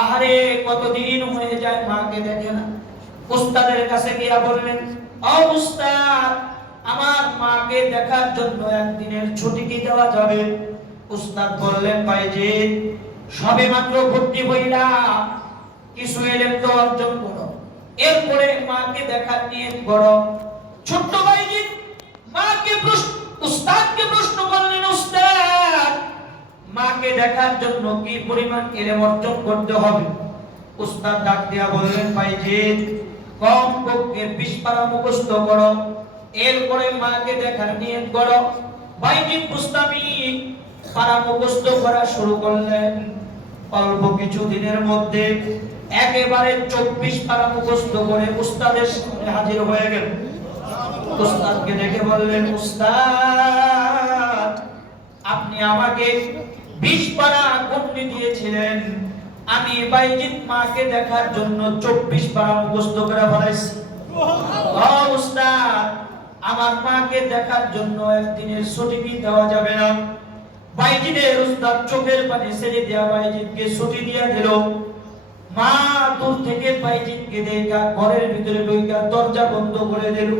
আহারে, কতদিন হয়ে যায় মাকে দেখে না। উস্তাদের কাছে গিয়া বললেন, ও উস্তাদ, আমার মাকে দেখার জন্য একদিনের ছুটি কি দেওয়া যাবে? উস্তাদ বললেন, বাইজিদ, সবে মাত্র ভর্তি হইলা, কিছু এলেম তো অর্জন করো, এরপরে মাকে দেখার নিয়ত করো। ছোট্ট বাইজিদ মাকে উস্তাদকে প্রশ্ন করলেন, উস্তাদ, মাকে দেখার জন্য কি পরিমাণ এলেম অর্জন করতে হবে? উস্তাদ ডাক দিয়া বললেন, বাইজিদ, কম পক্ষে 20 পারা মুখস্থ করো, এরপরে মাকে দেখার নিয়ত করো। বাইজিদ বুস্তামি পারা মুখস্থ করা শুরু করলেন। অল্প কিছু দিনের মধ্যে একেবারে 24 পারা মুখস্থ করে উস্তাদের সামনে হাজির হয়ে গেল। উস্তাদকে দেখে বললেন, উস্তাদ, আপনি আমাকে 20 পারা গণনি দিয়েছিলেন, আমি বাইজিদ মাকে দেখার জন্য 24 পারা মুখস্থ করে ফেলাইছি। ও উস্তাদ, আমার মাকে দেখার জন্য একদিনের ছুটি কি দেওয়া যাবে না? বাইজিদের উস্তাদ চোখের পানি ছেড়ে দেয়া বাইজিদকে ছুটি দিয়া দিল। মা দূর থেকে বাইজিদকে দেখা ঘরের ভিতরে ঢুইকা দরজা বন্ধ করে দিল।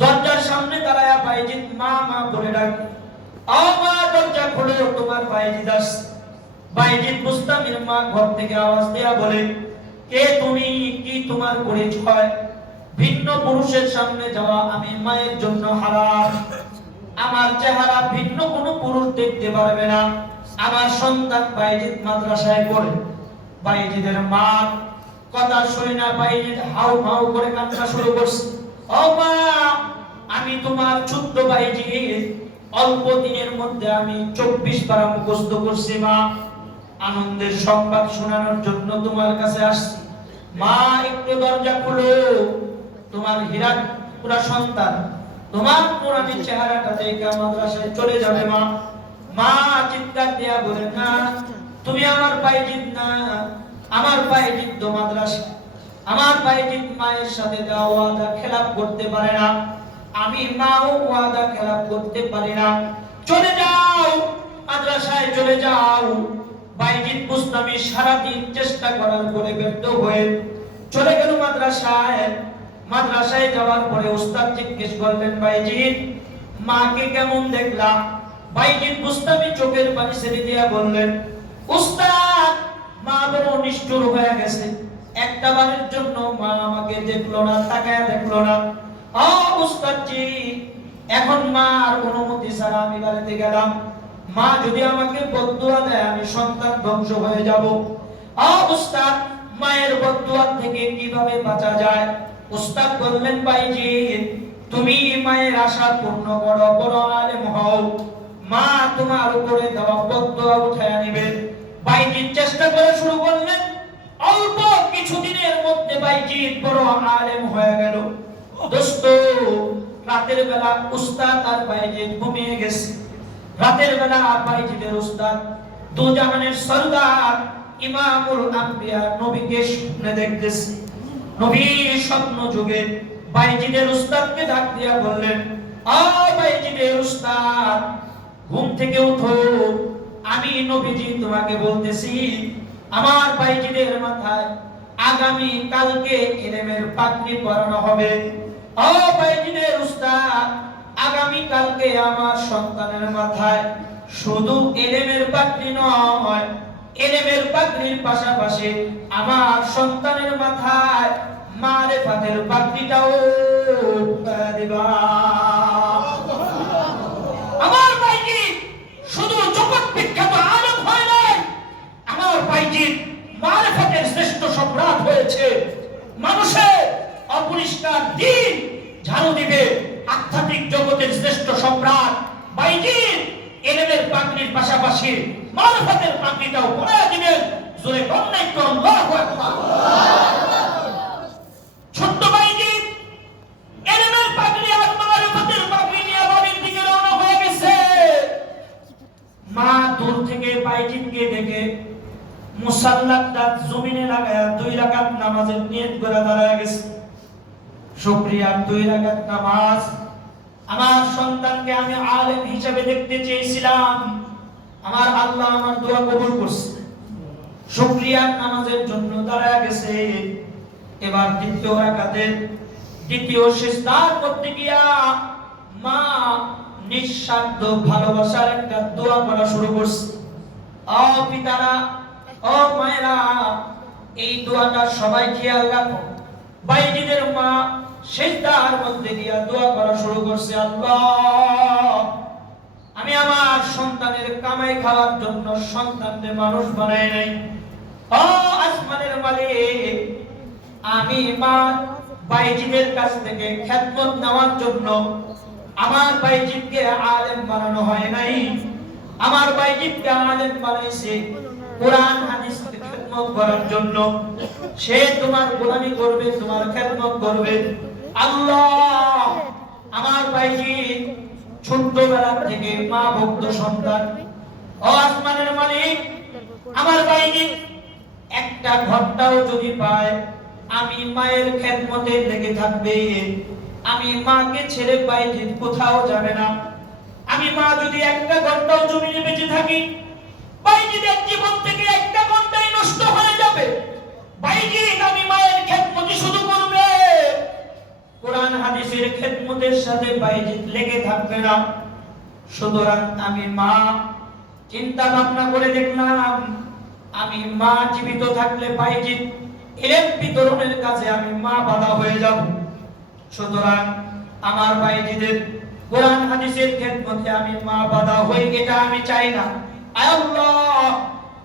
দরজার সামনে দাঁড়ায়া বাইজিদ মা মা করে ডাকে, ও মা, দরজা খুলো, তোমার বাইজিদ আসছে। বাইজিদ বুস্তামির মা ঘর থেকে আওয়াজ দেয়া বলে, কে তুমি? কি তোমার পরিচয়? ভিন্ন পুরুষের সামনে যাওয়া আমি মায়ের জন্য হারাম। আমার চেহারা ভিন্ন কোনো পুরুষ দেখতে পারবে না। আমার সন্তান বাইজিদ মাদ্রাসায় পড়ে। বাইজিদের মা কথা শুনে না বাইজিদ হাউ হাউ করে কান্না শুরু করছে। ও মা, আমি তোমার ছোট্ট বাইজিদ, অল্প দিনের মধ্যে আমি 24 পারা মুখস্থ করছি। মা, আনন্দের সংবাদ শোনানোর জন্য তোমার কাছে আসছি। মা, একটু দরজা খুলো, তোমার হীরা পুরা সন্তান তোমার পুরানি চেহারাটা দেখে মাদ্রাসায় চলে যাবে। মা, মা চিৎকার দিয়া বলে, না, তুমি আমার বাইজিদ না, আমার বাইজিদ তো মাদ্রাসা, আমার বাইজিদ মায়ের সাথে দেওয়া ওয়াদা খেলাপ করতে পারে না, আমি মাও ওয়াদা খেলাপ করতে পারি না। চলে যাও, মাদ্রাসায় চলে যাও। বাইজিদ বুস্তামি সারাদিন চেষ্টা করার পরে ব্যর্থ হয়ে চলে গেল মাদ্রাসায়। মাদ্রাসায় যাওয়ার পরে উস্তাদ জিজ্ঞেস করলেন, বাইজিদ মাকে কেমন দেখলা? বাইজিদ বুস্তামি চোখের পানি ছেড়ে দিয়া বললেন, উস্তাদ মা বড় নিষ্ঠুর হয়ে গেছে, একটা বারের জন্য মা আমাকে দেখলো না, তাকায় দেখলো না। ও উস্তাদ জি, এখন মার অনুমতি ছাড়া আমি বাড়িতে গেলাম, মা যদি আমাকে বদদুয়া দেয় আমি সন্তান ধ্বংস হয়ে যাব। ও উস্তাদ, মায়ের বদদুয়া থেকে কিভাবে বাঁচা যায়? উস্তাদ বললেন, বাইজিদ তুমি মায়ের আশা পূর্ণ করো, বড় আলেম হও, মা তোমার উপরে দেওয়া বদদুয়া উঠায় নিবে। বাইজিদ চেষ্টা করে শুরু করলেন। অল্প কিছুদিনের মধ্যে বাইজিদ বড় আলেম হয়ে গেল। দোস্ত, রাতের বেলা উস্তাদ আর বাইজিদ ঘুমিয়ে গেছে। রাতের বেলা বাইজিদের উস্তাদ দু জাহানের সরদার ইমামুল আম্বিয়া নবীকে স্বপ্নে দেখতেছে। নবী স্বপ্ন যুগে বাইজিদের উস্তাদকে ডাক দিয়া বললেন, আ বাইজিদের উস্তাদ, ঘুম থেকে উঠো, আমি নবীজি তোমাকে বলতেছি আমার বাইজিদের মাথায় আগামী কালকে ইলমের পাগড়ি পরানো হবে। ও বাইজিদের উস্তাদ, আগামী কালকে আমার সন্তানের মাথায় শুধু ইলমের পাগড়ি নয়, ইলমের পাগড়ির পাশাপাশি আমার সন্তানের মাথায় মারিফাতের পাগড়িটাও দিবা। আমার বাইজিদ শুধু জগৎ বিখ্যাত আলেম হয় নাই, আমার বাইজিদ মারিফাতের শ্রেষ্ঠ সম্রাট হয়েছে। মানুষের অপরিষ্কার দিন ঝাড়ু দিবে আধ্যাত্মিক জগতের শ্রেষ্ঠ সম্রাট বাইজিদ ইলমের পাগড়ির পাশাপাশি মারিফাতের পাগড়িটাও পরায় দিবেন। জোরে কন্যাই তো আল্লাহু আকবার। ছোট্ট বাইজিদ ইলমের পাগড়ি আর মারিফাতের পাগড়ি নিয়ে বাড়ির দিকে রওনা হয়ে গেছে। মা দূর থেকে বাইজিদকে দেখে মুসাল্লাটা জমিনে লাগায়া 2 রাকাত নামাজের নিয়ত করে দাঁড়ায় গেছে। শুকরিয়া, 2 রাকাত নামাজ, আমার সন্তানকে আমি আলেম হিসেবে দেখতে চেয়েছিলাম, আমার আল্লাহ আমার দোয়া কবুল করছে। শুকরিয়া নামাজের জন্য দাঁড়ায় গেছে। এবার দ্বিতীয় রাকাতে দ্বিতীয় সিজদার করতে গিয়া মা নিঃস্বার্থ ভালোবাসার একটা দোয়া করা শুরু করছে। ও পিতারা, ও মায়েরা, এই দোয়াটা সবাই খেয়াল রাখো। বাইজিদের মা সিজদার মধ্যে গিয়া দোয়া করা শুরু করছে, আল্লাহ আমি আমার সন্তানের কামাই খাওয়ার জন্য সন্তানকে মানুষ বানাই নাই। ও আসমানের মালিক, আমি মা বাইজিদের কাছ থেকে খেদমত নেওয়ার জন্য আমার বাইজিদকে আলেম বানানো হয় নাই, আমার বাইজিদকে আলেম বানাইছে কোরআন হাদিসকে খেদমত করার জন্য। সে তোমার গোলামি করবে, তোমার খেদমত করবে। আল্লাহ আমার বাইজিদ ছোটবেলা থেকে মা ভক্ত সন্তান। ও আসমানের মালিক, আমার বাইজিদ একটা ঘন্টাও যদি পায় আমি মায়ের খেদমতে লেগে থাকবে। আমি মাকে ছেড়ে বাইজিদ কোথাও যাবে না। আমি মা যদি একটা ঘন্টাও জমিনে বেঁচে থাকি, বাইজিদের জীবন থেকে একটা ঘন্টাই নষ্ট হয়ে যাবে। বাইজিদ আমি মায়ের খেদমতে শুধু করবে, কোরআন হাদিসের খেদমতের সাথে বাইজিদ লেগে থাকবে না। সুতরাং আমি মা চিন্তা ভাবনা করে দেখলাম, আমি মা জীবিত থাকলে বাইজিদ ইলম বিতরণের কাছে আমি মা বাধা হয়ে যাব। সুতরাং আমার বাইজিদের কোরআন হাদিসের খেদমতে আমি মা বাধা হই, এটা আমি চাই না। আয় আল্লাহ,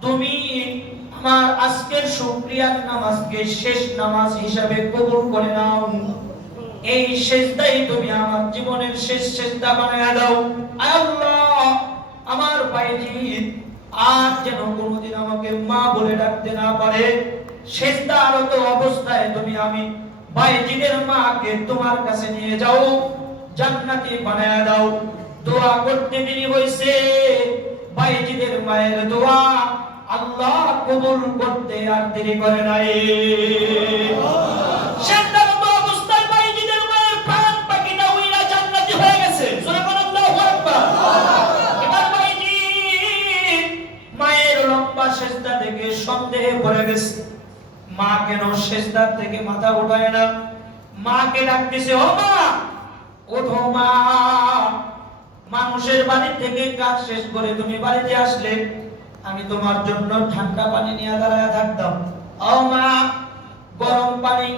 তুমি আমার আজকের শুকরিয়ার নামাজকে শেষ নামাজ হিসাবে কবুল করে নাও। এই সিজদাই তুমি আমার জীবনের শেষ সিজদা বানায়া দাও। আয় আল্লাহ, আমার বাইজিদ আর যেন কোনোদিন আমাকে মা বলে ডাকতে না পারে। সিজদারত অবস্থায় তুমি আমি বাইজিদের মাকে তোমার কাছে নিয়ে যাও, জান্নাতি বানায়া দাও। দোয়া করতে দেরি হইছে, বাইজিদের মায়ের দোয়া আল্লাহ কবুল করতে আর দেরি করে নাই। সিদ্ধান্ত অবস্থায় বাইজিদের মায়ের প্রাণ পাখিটা উইরা জান্নাতি হয়ে গেছে। জোরে বলেন আল্লাহু আকবার। এবার বাইজি মায়ের লম্বা সিজদা থেকে সন্দেহে পড়ে গেছে, মা কেন সিজদা থেকে মাথা উঠায় না। মাকে ডাকতেছে, ও মা ওঠো মা, মানুষের বাড়ি থেকে কাজ শেষ করে তুমি বাড়িতে আসলে আমি তোমার জন্য ঠান্ডা পানি নিয়ে দাঁড়ায় থাকতাম। ও মা গরম পানি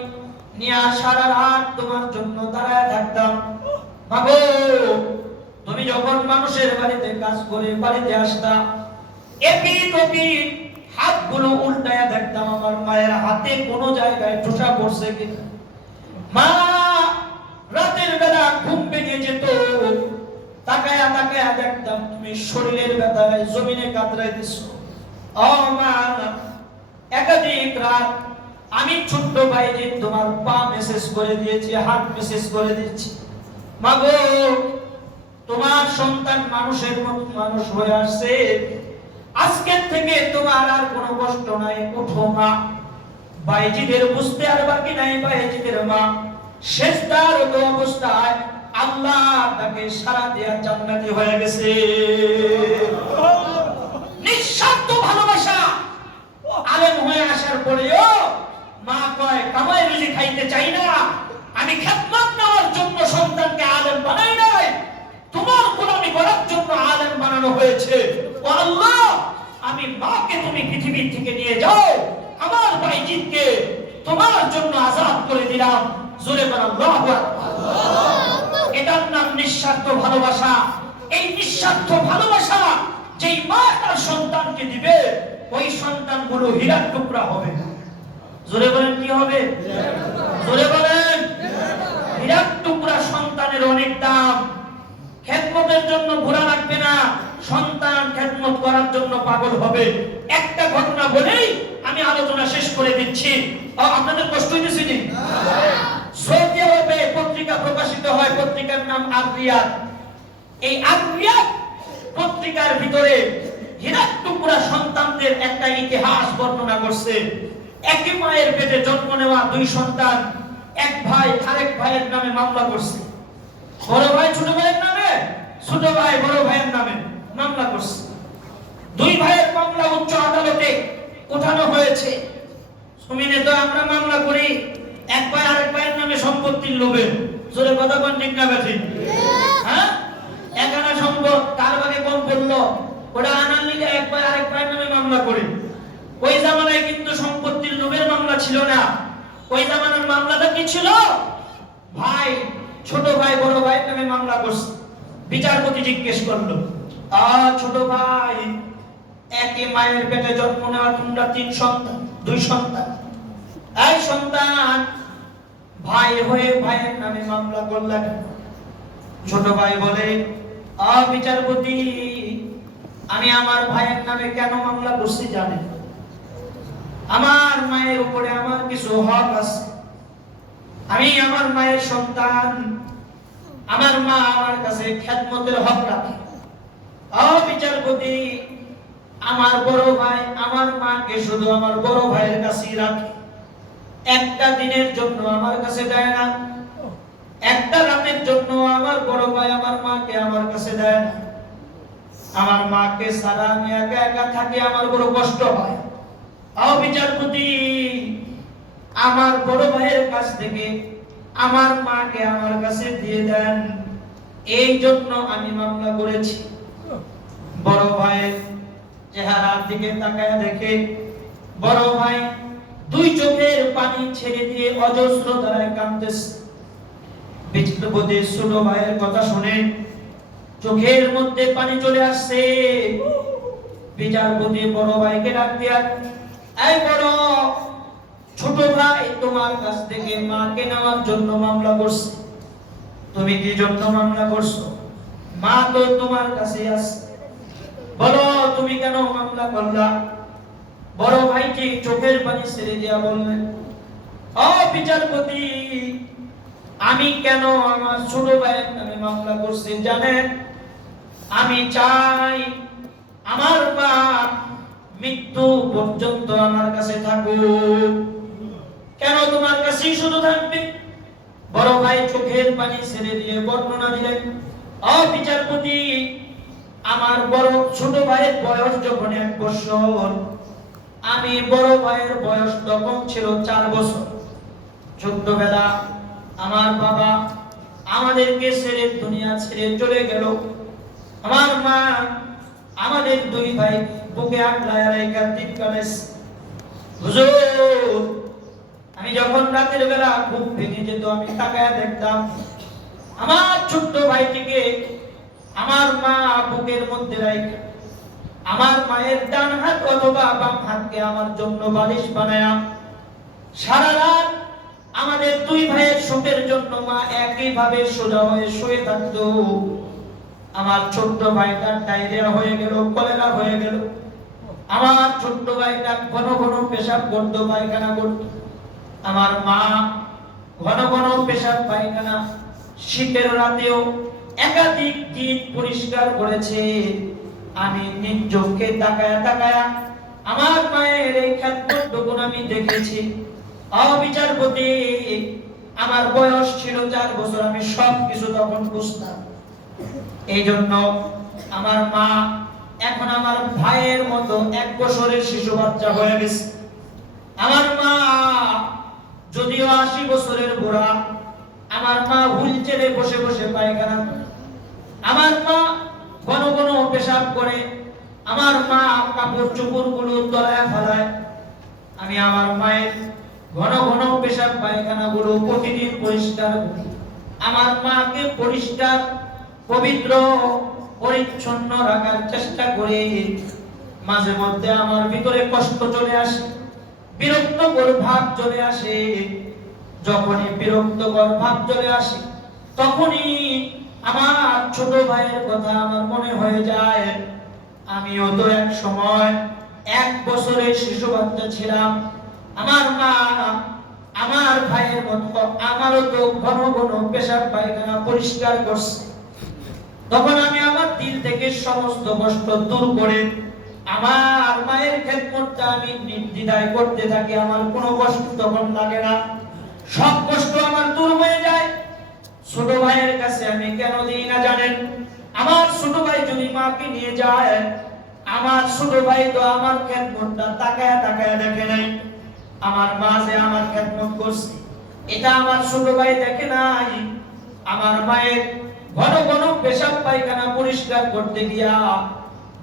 নিয়ে সারা রাত তোমার জন্য দাঁড়ায় থাকতাম। মাগো তুমি যখন মানুষের বাড়িতে কাজ করে বাড়িতে আসতা, এপিট ওপিট হাতগুলো উল্টায়া দেখতাম আমার মায়ের হাতে কোনো জায়গায় ঠোসা পড়ছে কিনা। মা রাতের বেলা ঘুম ভেঙে যেত, তাকায়া তাকায়া দেখতাম তুমি শরীরের ব্যথায় জমিনে কাতরাইতেছো। ও মা একাধিক রাত আমি ছোট্ট ভাই যে তোমার পা মেসেজ করে দিয়েছি, হাত মেসেজ করে দিয়েছি। মাগো তোমার সন্তান মানুষের মতো মানুষ হয়ে আসছে, আজকের থেকে তোমার আর কোনো কষ্ট নাই, ওঠো মা। বাইজিদের বুঝতে আর বাকি নাই, বাইজিদের মা সিজদার অবস্থায় আল্লাহ তাকে সারা দিয়া জান্নাতি হয়ে গেছে। নিঃস্বার্থ ভালোবাসা। আলেম হয়ে আসার পরেও মা কয় কামাই রুজি খাইতে চাই না, আমি খেদমত নেওয়ার জন্য সন্তানকে আলেম বানাই নাই, তোমার গোলামি করার জন্য আলেম বানানো হয়েছে। ও আল্লাহ আমি মাকে তুমি পৃথিবী থেকে নিয়ে যাও, আমার বাইজিদকে তোমার জন্য আজাদ করে দিলাম। জোরে বলেন আল্লাহু আকবার। এটার নাম নিঃস্বার্থ ভালোবাসা। এই নিঃস্বার্থ ভালোবাসা যেই মা তার সন্তানকে দিবে, ওই সন্তানগুলো হীরার টুকরা হবে। জোরে বলেন কি হবে? জোরে বলেন। হীরার টুকরা সন্তানের অনেক দাম। খেদমতের জন্য ঘোরা লাগবে না, সন্তান খেদমত করার জন্য পাগল হবে। একটা ঘটনা বলেই আমি আলোচনা শেষ করে দিচ্ছি। আপনাদের কষ্ট হইতেছে নি? সৌদি আরবে পত্রিকা প্রকাশিত হয়, পত্রিকার নাম আল-রিয়াদ। এই আল-রিয়াদ পত্রিকার ভিতরে হীরার টুকরা সন্তানদের একটা ইতিহাস বর্ণনা করছে। একই মায়ের পেটে জন্ম নেওয়া দুই সন্তান, এক ভাই আরেক ভাইয়ের নামে মামলা করছে। বড় ভাই ছোট ভাইয়ের নামে, ছোট ভাই বড় ভাইয়ের নামে মামলা করছে। দুই ভাইয়ের মামলা উচ্চ আদালতে উঠানো হয়েছে। জমিনে তো আমরা মামলা করি এক ভাই আরেক ভাইয়ের নামে সম্পত্তির লোভে। জোরে কথা কোন ঠিক না ঠিক? হ্যাঁ, এক আনা সম্পদ কার ভাগে কম পড়লো, ওটা আনার লিগে এক ভাই আরেক ভাইয়ের নামে মামলা করে। ওই জামানায় কিন্তু সম্পত্তির লোভের মামলা ছিল না। ওই জামানার মামলাটা কি ছিল? ভাই ছোট ভাই বড় ভাইয়ের নামে মামলা করছে। বিচারপতি জিজ্ঞেস করলো, ছোট ভাই একই মায়ের পেটে জন্ম নেওয়া তোমরা তিন সন্তান, দুই সন্তান, এই সন্তান ভাই হয়ে ভাইয়ের নামে মামলা করলেন। ছোট ভাই বলে, বিচারপতি আমি আমার ভাইয়ের নামে কেন মামলা করছি জানেন? আমার মায়ের উপরে আমার কিছু হক আছে। আমি আমার মায়ের সন্তান, আমার মা আমার কাছে খেদমতের হক রাখে। বিচারপতি আমার বড় ভাই আমার মাকে শুধু আমার বড় ভাইয়ের কাছেই রাখে, একটা দিনের জন্য আমার কাছে দেয় না, একটা রাতের জন্য আমার বড় ভাই আমার মাকে আমার কাছে দেয় না। আমার মাকে ছাড়া আমি একা একা থাকি, আমার বড় কষ্ট হয়। বিচারপতি আমার বড় ভাইয়ের কাছ থেকে আমার মাকে আমার কাছে দিয়ে দেন, এই জন্য আমি মামলা করেছি। বড় ভাইয়ের চেহারার দিকে তাকায় দেখে বড় ভাই দুই চোখের পানি ছেড়ে দিয়ে অজস্র ধারায় কাঁদতেছে। বিচারপতি ছোট ভাইয়ের কথা শুনে চোখের মধ্যে পানি চলে আসছে। বিচারপতি বড় ভাইকে ডাক দিয়া, এই বড় ছোট ভাই তোমার কাছ থেকে মাকে নেওয়ার জন্য মামলা করছে, তুমি কি জন্য মামলা করছো? মা তো তোমার কাছে আছে, বলো তুমি কেন মামলা করলা? বড় ভাইটি চোখের পানি ছেড়ে দিয়া বললেন, বিচারপতি আমি কেন আমার ছোট ভাইয়ের নামে মামলা করছি জানেন? আমি চাই আমার মা মৃত্যু পর্যন্ত আমার কাছে থাকো। কেন তোমার কাছেই শুধু থাকবে? বড় ভাই চোখের পানি ছেড়ে দিয়ে বর্ণনা দিলেন, বিচারপতি, আমার বড় ছোট ভাইয়ের বয়স যখন 1 বছর, আমি বড় ভাইয়ের বয়স তখন ছিল 4 বছর। ছোটবেলা আমার বাবা আমাদেরকে ছেড়ে দুনিয়া ছেড়ে চলে গেল। আমার মা আমাদের 2 ভাই বুকে আগলায় রেখে চিৎকারে, হুজুর, আমি যখন রাতের বেলা ঘুম ভেঙে যেত আমি তাকায় দেখতাম আমার ছোট্ট ভাইটিকে আমার মা বুকের মধ্যে রেখে আমার মায়ের ডান হাত অথবা বাম হাতকে আমার জন্য বালিশ বানায়া সারা রাত আমাদের 2 ভাইয়ের সুখের জন্য মা একইভাবে সোজা হয়ে শুয়ে থাকতো। আমার ছোট্ট ভাইটা ডায়রিয়া হয়ে গেল, কলেরা হয়ে গেল। আমার ছোট্ট ভাইটা ঘন ঘন পেশাব করতো, পায়খানা করতো। আমার মা ঘন ঘন পেশাব পায়খানা শীতের রাতেও একাধিক দিন পরিষ্কার করেছে। আমি নিজ চোখে তাকায়া তাকায়া আমার মায়ের এই খেদমতটুকু আমি দেখেছি। বিচারপতি, আমার বয়স ছিল 4 বছর, আমি সব কিছু তখন বুঝতাম। এই জন্য আমার মা এখন আমার ভাইয়ের মতো 1 বছরের শিশু বাচ্চা হয়ে গেছে। আমার মা যদিও 80 বছরের বুড়া, আমার মা হুইলচেয়ারে বসে বসে পায়খানা করে, আমার মা ঘন ঘন পেশাব করে, আমার মা কাপড় চোপড় গুলো তলায় ফেলায়। আমি আমার মায়ের ঘন ঘন পেশাব পায়খানা গুলো প্রতিদিন পরিষ্কার করি। আমার মাকে পরিষ্কার পবিত্র পরিচ্ছন্ন রাখার চেষ্টা করি। মাঝে মধ্যে আমার ভিতরে কষ্ট চলে আসে, বিরক্তকর ভাব চলে আসে। যখনই বিরক্তকর ভাব চলে আসে তখনই আমার ছোট ভাইয়ের কথা আমার মনে হয়ে যায়। আমিও তো এক সময় 1 বছরের শিশু বাচ্চা ছিলাম। আমার মা আমার ভাইয়ের মতো আমারও তো ঘন ঘন পেশাব পায়খানা পরিষ্কার করছে। তখন আমি আমার দিল থেকে সমস্ত কষ্ট দূর করে আমার মায়ের খেদমতটা আমি নির্দ্বিধায় করতে থাকি। আমার কোনো কষ্ট তখন লাগে না, সব কষ্ট আমার দূর হয়ে যায়। ছোট ভাইয়ের কাছে আমি কেন দিই না জানেন? আমার ছোট ভাই যদি মাকে নিয়ে যায়, আমার ছোট ভাই তো আমার খেদমতটা তাকায়া তাকায়া দেখে নাই। আমার মা যে আমার খেদমত করছে এটা আমার ছোট ভাই দেখে নাই। আমার মায়ের ঘন ঘন পেশাব পায়খানা পরিষ্কার করতে গিয়া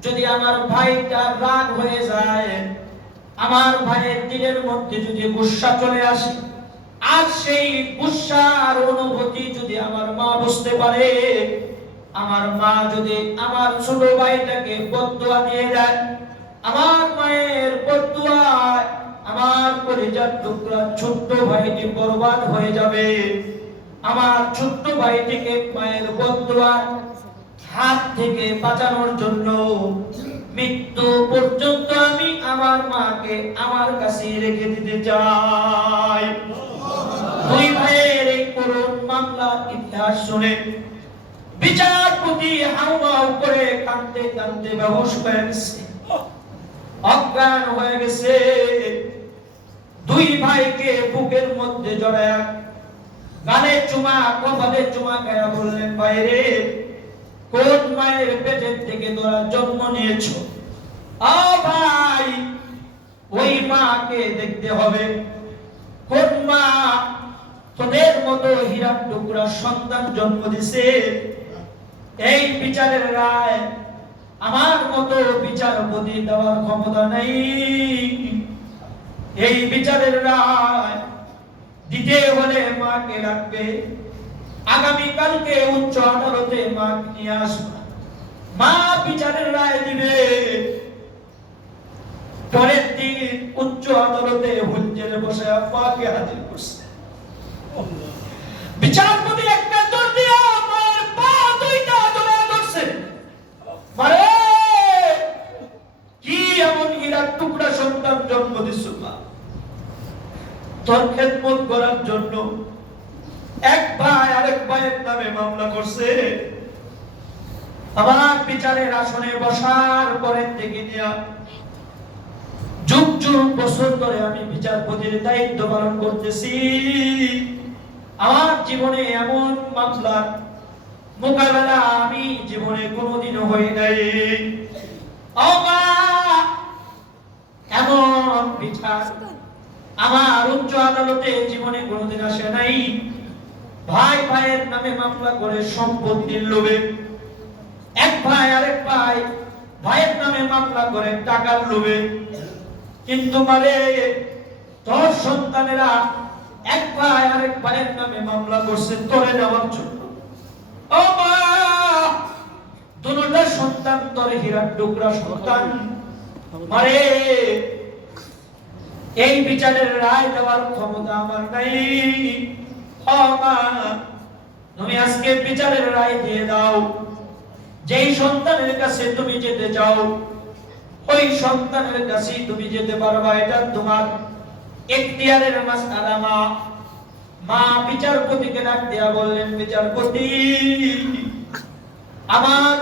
যদি আমার ভাইটা রাগ হয়ে যায়, আমার ভাইয়ের দিলের মধ্যে যদি গুসা চলে আসে, আর সেই গুসার অনুভূতি যদি আমার মা বুঝতে পারে, আমার মা যদি আমার ছোট ভাইটাকে বদদুয়া দিয়ে দেয়, আমার মায়ের বদদুয়ায় আমার কলিজার টুকরা ছোট্ট ভাইটি বরবাদ হয়ে যাবে। আমার ছোট্ট ভাইটিকে মায়ের বদদুয়ার হাত থেকে বাঁচানোর জন্য মৃত্যু পর্যন্ত আমি আমার মাকে আমার কাছে রেখে দিতে চাই। 2 ভাইয়ের এই করুণ মামলার ইতিহাস শুনে বিচারপতি হাউমাউ করে কাঁদতে কাঁদতে বেহুশ হয়ে গেছে, অজ্ঞান হয়ে গেছে। 2 ভাইকে বুকের মধ্যে জড়ায় গালে চুমা কপালে চুমা খায়া বললেন, ভাইরে, কোন মায়ের পেটের থেকে তোরা জন্ম নিয়েছো? ভাই, ওই মাকে দেখতে হবে। কোন মা তোদের মতো হীরার টুকরা সন্তান জন্ম দিছে? এই বিচারের রায় আমার মতো বিচারপতি দেওয়ার ক্ষমতা নেই। এই বিচারের রায় দিতে হলে মাকে রাখবে। আগামী কালকে উচ্চ আদালতে মাকে নিয়ে আসবে, মা বিচারের রায় দিবে। পরের দিন উচ্চ আদালতে হুজ্জেলে বসে মাকে হাজির করছে। বিচারপতি একটা দৌড় দিয়ে আমার পা 2টা ধরে ধরছে। মারে, কি এমন হীরার টুকরা সন্তান জন্ম দিছো মা? তোর খেদমত করার জন্য এক ভাই আরেক ভাইয়ের নামে মামলা করছে। আমার বিচারের আসনে বসার পরের থেকে নিয়ে যুগ বছর ধরে আমি বিচারপতির দায়িত্ব পালন করতেছি, আমার জীবনে এমন মামলার মোকাবেলা আমি জীবনে কোনোদিনও হই নাই। এমন বিচার আমার উচ্চ আদালতে জীবনে কোনোদিন আসে নাই। ভাই ভাইয়ের নামে মামলা করে সম্পত্তির লোভে, এক ভাই আরেক ভাই ভাইয়ের নামে মামলা করে টাকার লোভে। কিন্তু মানে তোর সন্তানেরা এক ভাই আরেক ভাইয়ের নামে মামলা করছে তোরে নেওয়ার জন্য। ও মা, দুটোটা সন্তান তোর হীরার টুকরা সন্তান। মারে এই বিচারের রায় দেওয়ার ক্ষমতা আমার নাই। ও মা, তুমি আজকে বিচারের রায় দিয়ে দাও। যেই সন্তানের কাছে তুমি যেতে চাও ওই সন্তানের কাছে তুমি যেতে পারবা, এটা তোমার এখতিয়ারের মাসআলা। মা বিচারপতিকে ডাক দিয়া বললেন, বিচারপতি, আমার